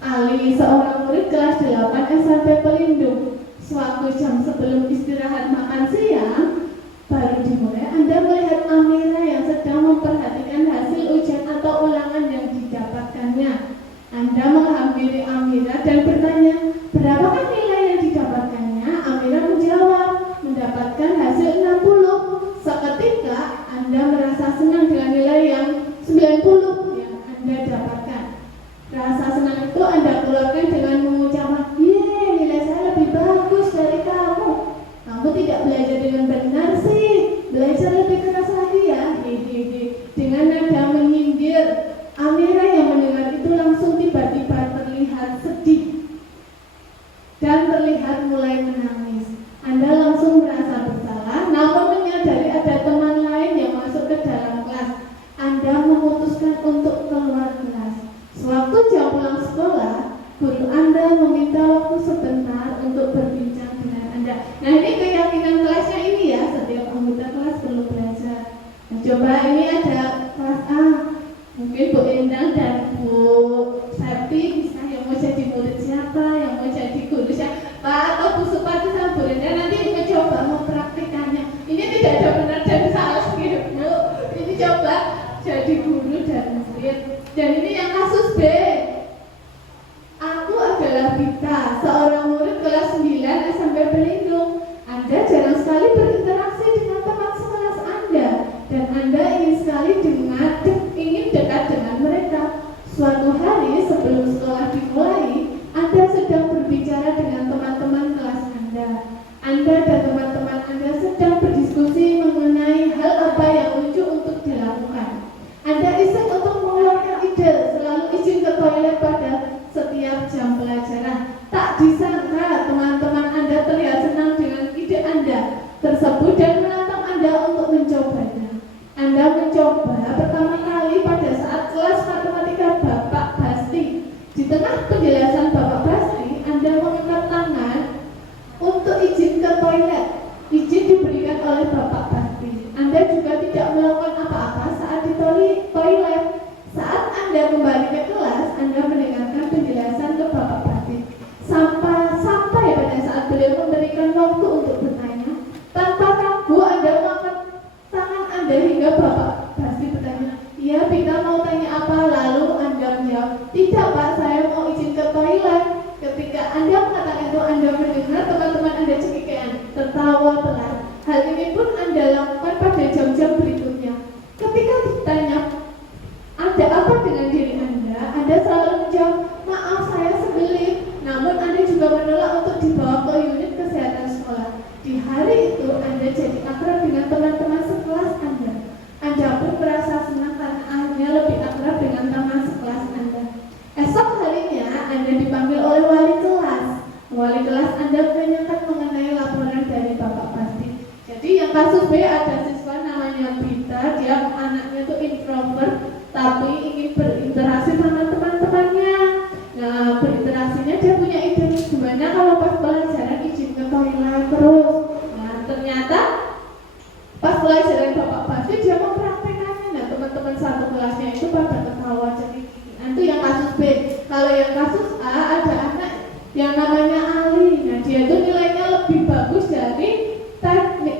Ali, seorang murid kelas 8 SMP Pelindung. Suatu jam sebelum istirahat makan siang baru dimulai, Anda melihat Amira yang sedang memperhatikan hasil ujian atau ulangan yang didapatkannya. Anda menghampiri Amira dan bertanya, berapakah nilai yang didapatkannya? Amira menjawab, mendapatkan hasil 60. Seketika Anda merasa senang dengan nilai yang 90 yang Anda dapatkan. Rasa senang itu Anda keluarkan dengan mengucapkan, "Yeay, nilai saya lebih bagus dari kamu. Kamu tidak belajar dengan benar sih. Belajar lebih keras lagi ya." Hehehe. Dengan nada menyindir, Amira yang mendengar itu langsung tiba-tiba terlihat sedih dan terlihat mulai menangis. Anda langsung merasa bersalah, namun menyadari ada teman lain yang masuk ke dalam kelas. Anda memutuskan untuk keluar kelas. Sewaktu jam pulang sekolah, guru Anda meminta waktu sebentar untuk berbincang dengan Anda. Nah ini keyakinan kelasnya ini ya, setiap anggota kelas perlu belajar. Nah, coba ini ada kelas A, mungkin Bu Endang dan Bu Septi bisa yang mau jadi murid siapa, yang mau jadi guru siapa, atau Bu Supati sama Bu Endang nanti mencoba mempraktikannya. Ini tidak ada benar dan salah gitu Bu. Ini coba jadi guru dan murid. Dan ini yang kasus B. Aku adalah Vita, seorang murid kelas 9 SMP Pelindung. Anda jarang sekali berinteraksi dengan teman sekelas Anda, dan Anda ingin sekali ingin dekat dengan mereka. Suatu hari sebelum sekolah dimulai, Anda sedang berbicara dengan teman-teman kelas Anda. Anda dan teman-teman Anda sedang berdiskusi mengenai hal apa yang lucu untuk dilakukan. Anda iseng untuk mengeluarkan ide selalu izin ke toilet pada setiap jam pelajaran. Tak disangka teman-teman Anda terlihat senang dengan ide Anda tersebut dan menantang Anda untuk mencobanya. Anda mencoba pertama kali pada saat kelas matematika Bapak Basti. Di tengah penjelasan Bapak Basti, Anda mengangkat tangan untuk izin ke toilet. Izin diberikan oleh Bapak Basti. Anda juga tidak melakukan apa-apa saat di toilet. Saat Anda kembali ke kelas, Anda mendengarkan penjelasan ke Bapak Basti. Sampai pada saat beliau memberikan waktu untuk bertanya, tanpa ragu Anda mengangkat tangan Anda hingga Bapak Basti bertanya, "Iya, Vita mau tanya apa?" Lalu Anda menjawab, "Tidak Pak, saya mau izin ke toilet." Ketika Anda mengatakan itu, Anda mendengar teman-teman Anda cekikikan, tertawa pelan. Hal ini pun Anda lakukan pada jam-jam berikutnya. Ketika ditanya, ada apa dengan diri Anda selalu menjawab, "Maaf, saya sebelit." Namun Anda juga menolak untuk dibawa ke unit kesehatan sekolah. Di hari itu Anda jadi akrab dengan teman-teman sekelas Anda. Anda pun merasa senang karena akhirnya lebih akrab dengan teman sekelas Anda. Esok harinya Anda dipanggil oleh wali kelas. Wali kelas Anda menanyakan mengenai laporan dari Bapak Pasti. Jadi yang kasus B ada siswa namanya Bita, dia anaknya tuh introvert tapi ingin berinteraksi sama teman-temannya. Nah, berinteraksinya dia punya ide gimana kalau pas pelajaran izin ke toilet terus.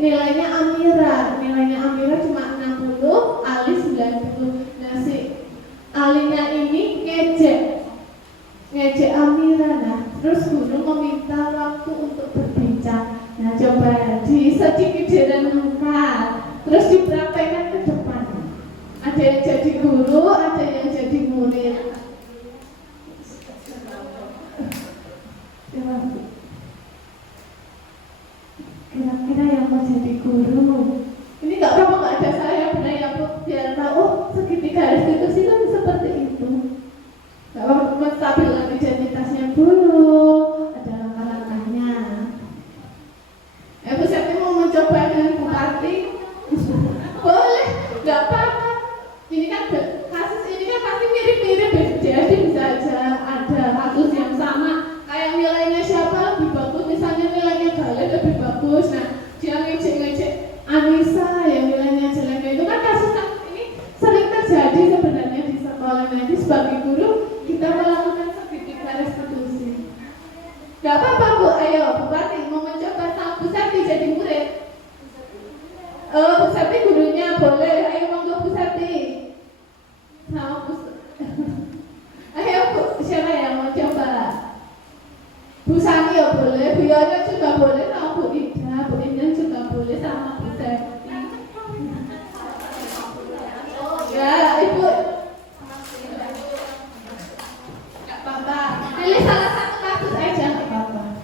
nilainya Amira cuma 60, Ali 90. Nah si Alinya ini ngejek Amira. Nah terus guru meminta waktu untuk berbincang. Nah coba sedikit direnungkan, terus dipraktekkan ke depan. Ada yang jadi guru, ada yang jadi murid. Kira-kira yang mau jadi guru, ini nggak apa-apa nggak ada saya, benar ya Bu, biar tahu oh segitiga restitusi kan seperti itu. Nggak apa-apa, menstabilkan identitasnya dulu, ada langkah-langkahnya. Bu Septi mau mencoba dengan Bupati, boleh, nggak apa-apa. Ini kan kasus ini kan pasti mirip-mirip, jadi bisa aja ada kasus yang sama. Kayak nilainya siapa lebih bagus, misalnya nilainya Galen lebih bagus. Nah, dia ngecek Anissa yang nilainya jelek. Itu kan kasus ini sering terjadi sebenarnya di sekolah. Nanti sebagai guru kita melakukan segitiga restitusi. Gak apa-apa Bu, ayo Bupati mau mencoba sama Bu Septi jadi murid. Bu Septi gurunya boleh, ayo monggo Bu Septi. Sama Bu ayo Bu, siapa yang mau coba? Bu Sani ya boleh, Bu Yoyo juga boleh, sama Bu Ida juga boleh, sama Bu Septi. Ya Ibu, gak apa-apa, pilih salah satu kasus aja, gak apa-apa.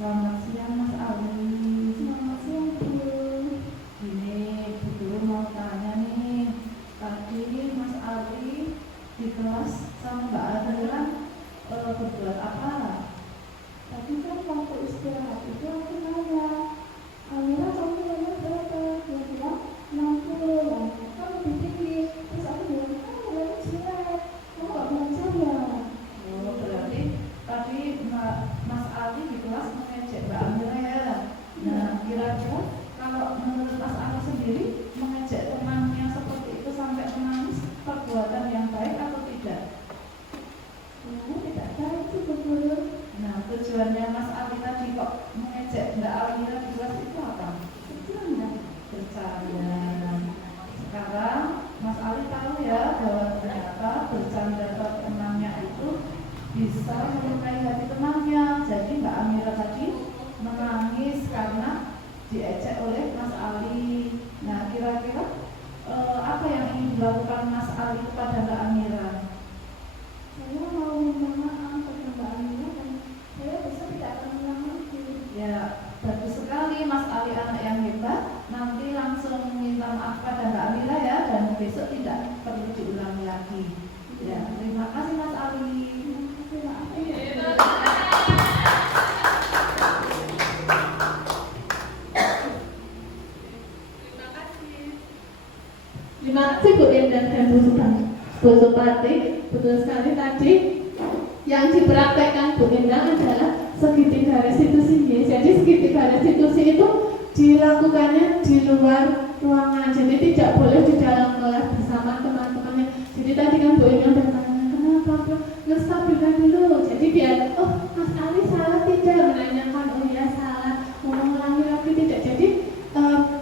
Selamat siang Mas Ali. Selamat siang Bu. Ini Bu Guru mau tanya nih, tadi Mas Ali di kelas sama Mbak Adela berbuat apa? Tadi kan waktu istirahat itu aku nanya, Amira kamu nilainya berapa? Dia bilang 60, lah kan lebih tinggi. Terus aku bilang, kamu nilainya jelek, kamu gak belajar ya? Oh, berarti tadi Mas Ali di kelas mengejek Mbak Amira ya. Nah, kira-kira kalau menurut Mas Ali sendiri mengejek temannya seperti itu sampai menangis perbuatan yang baik atau tidak? Ya, tidak tahu sih Bu Guru. Nah, tujuannya Mas Ali tadi kok mengejek Mbak Amira di kelas itu apa? Bercanda. Sekarang Mas Ali tahu ya bahwa ternyata bercanda ke temannya itu bisa melukai hati temannya. Jadi Mbak Amira tadi menangis karena diejek oleh Mas Ali. Nah, kira-kira apa yang ingin dilakukan Mas Ali kepada Mbak Amira? Saya mau minta maaf kepada Mbak Amira dan saya bisa tidak akan ulang lagi. Ya, bagus sekali Mas Ali, anak yang hebat. Nanti langsung minta maaf pada Mbak Amira ya, dan besok tidak perlu diulangi lagi. Ya, terima kasih Mas Ali. Terima kasih. Terima kasih Bu Endang dan Bu Supati. Betul sekali tadi yang dipraktekkan Bu Endang adalah segitiga restitusinya. Jadi segitiga restitusi itu dilakukannya di luar ruangan, jadi tidak boleh di dalam kelas bersama teman-temannya. Jadi tadi kan Bu Endang udah tanya kenapa Bu, ngestabilkan dulu. Jadi biar oh Mas Ali salah tidak, menanyakan oh ya salah, mau mengulangi lagi tidak. Jadi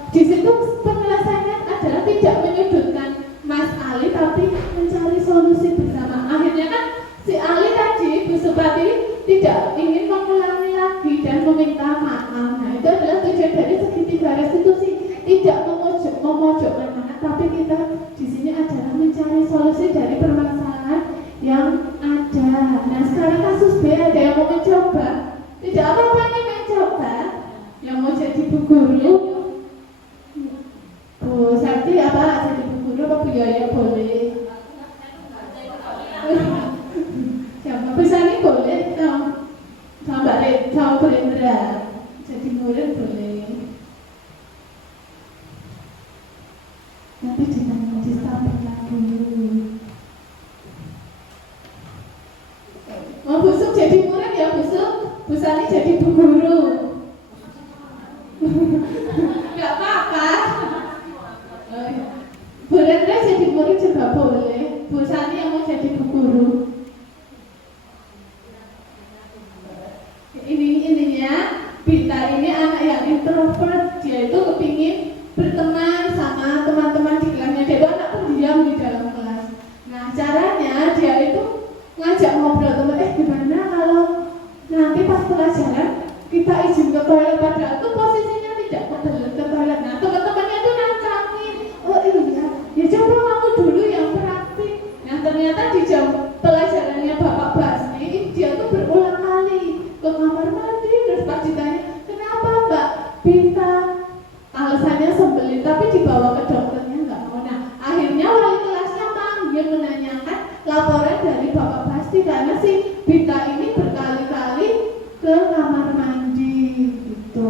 di situ penyelesaiannya adalah tidak menyudutkan Mas Ali, tapi mencari solusi bersama. Akhirnya kan si Ali tadi, Bu Supati tidak ingin mengulangi lagi dan meminta maaf. Nah itu adalah tujuan dari segitiga restitusi, tidak memojokkan anak, tapi kita di sini adalah mencari solusi dari permasalahan yang ada. Nah sekarang kasus B, ada yang mau mencoba? Tidak apa-apa nih mencoba. Yang mau jadi Bu Guru, Bu Sakti apa jadi Bu Guru apa Bu Yoyo boleh? Siapa bisa nih boleh sama Mbak Red, sama Bu Indra jadi murid boleh. nanti ditanya disampaikan dulu. Mau busuk jadi murid ya busuk, Bu Sani jadi bu guru. Gak apa-apa. Oh, ya. Bu Rendra jadi murid juga boleh. Bu Sani yang mau jadi bu guru. Intinya Bita ini anak yang introvert. Dia itu kepingin berteman sama teman-teman di kelasnya. Dia itu anak pendiam di dalam kelas. Nah caranya dia itu ngajak ngobrol teman. Gimana kalau nanti pas pelajaran kita izin ke toilet, padahal itu posisinya tidak ke toilet. Nah teman-temannya itu nancangin, oh iya, ya coba kamu dulu yang praktik. Nah ternyata di jam pelajarannya Bapak Basni, dia tuh berulang kali ke kamar mandi. Terus pas ditanya, kenapa Mbak Bita? Alasannya sembelih, tapi dibawa ke dokternya nggak mau. Nah akhirnya wali kelasnya manggil menanyakan laporan dari Bapak Basni karena si Bita ini berkali-kali ke kamar mandi gitu.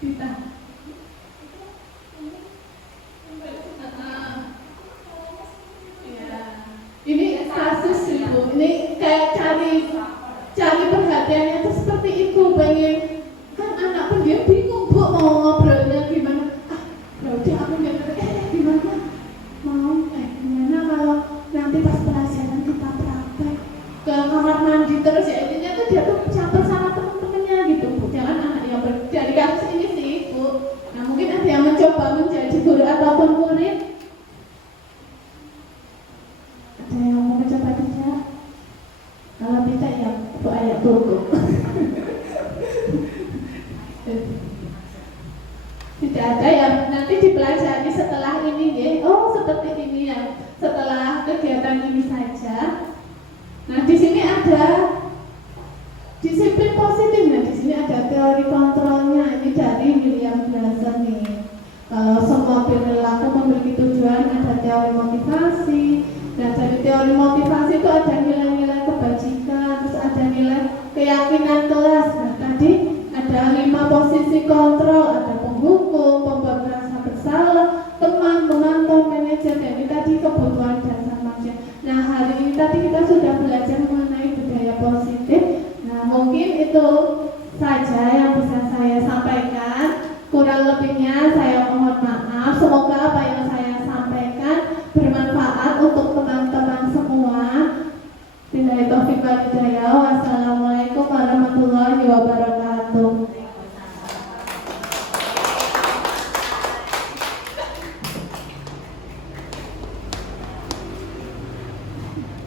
Bita. Ini kasus Ibu. Ini kayak cari perhatiannya itu seperti itu. Pengen kan anak pendiam bingung Bu mau ngobrolnya gimana. Berarti aku gimana mau gimana kalau nanti pas pelajaran kita praktek ke kamar mandi terus ya, intinya tuh dia tuh campur sama temen-temennya gitu Bu. Jangan anak yang dari kasus ini sih Bu. Nah mungkin ada yang mencoba menjadi guru ataupun murid. Ada yang mau mencoba tidak? Kalau tidak ya Bu ayat buku. Tidak ada yang nanti dipelajari setelah ini ya. Oh seperti ini ya, setelah kegiatan ini saja. Nah di sini ada disiplin positif. Nah di sini ada teori kontrolnya. Ini dari William Glasser nih. Kalau semua perilaku memiliki tujuan, ada teori motivasi. Nah dari teori motivasi itu ada nilai-nilai kebajikan, terus ada nilai keyakinan kelas. Nah tadi ada 5 posisi kontrol, ada penghukum, pembuat merasa bersalah, teman, penonton, manajer, dan ini tadi kebutuhan dasar manusia. Nah hari ini tadi kita sudah belajar mengenai budaya positif. Nah mungkin itu saja yang bisa saya sampaikan. Kurang lebihnya saya mohon maaf. Semoga apa yang saya sampaikan bermanfaat untuk teman-teman semua. Billahi taufiq wal hidayah. Wassalamualaikum warahmatullahi wabarakatuh.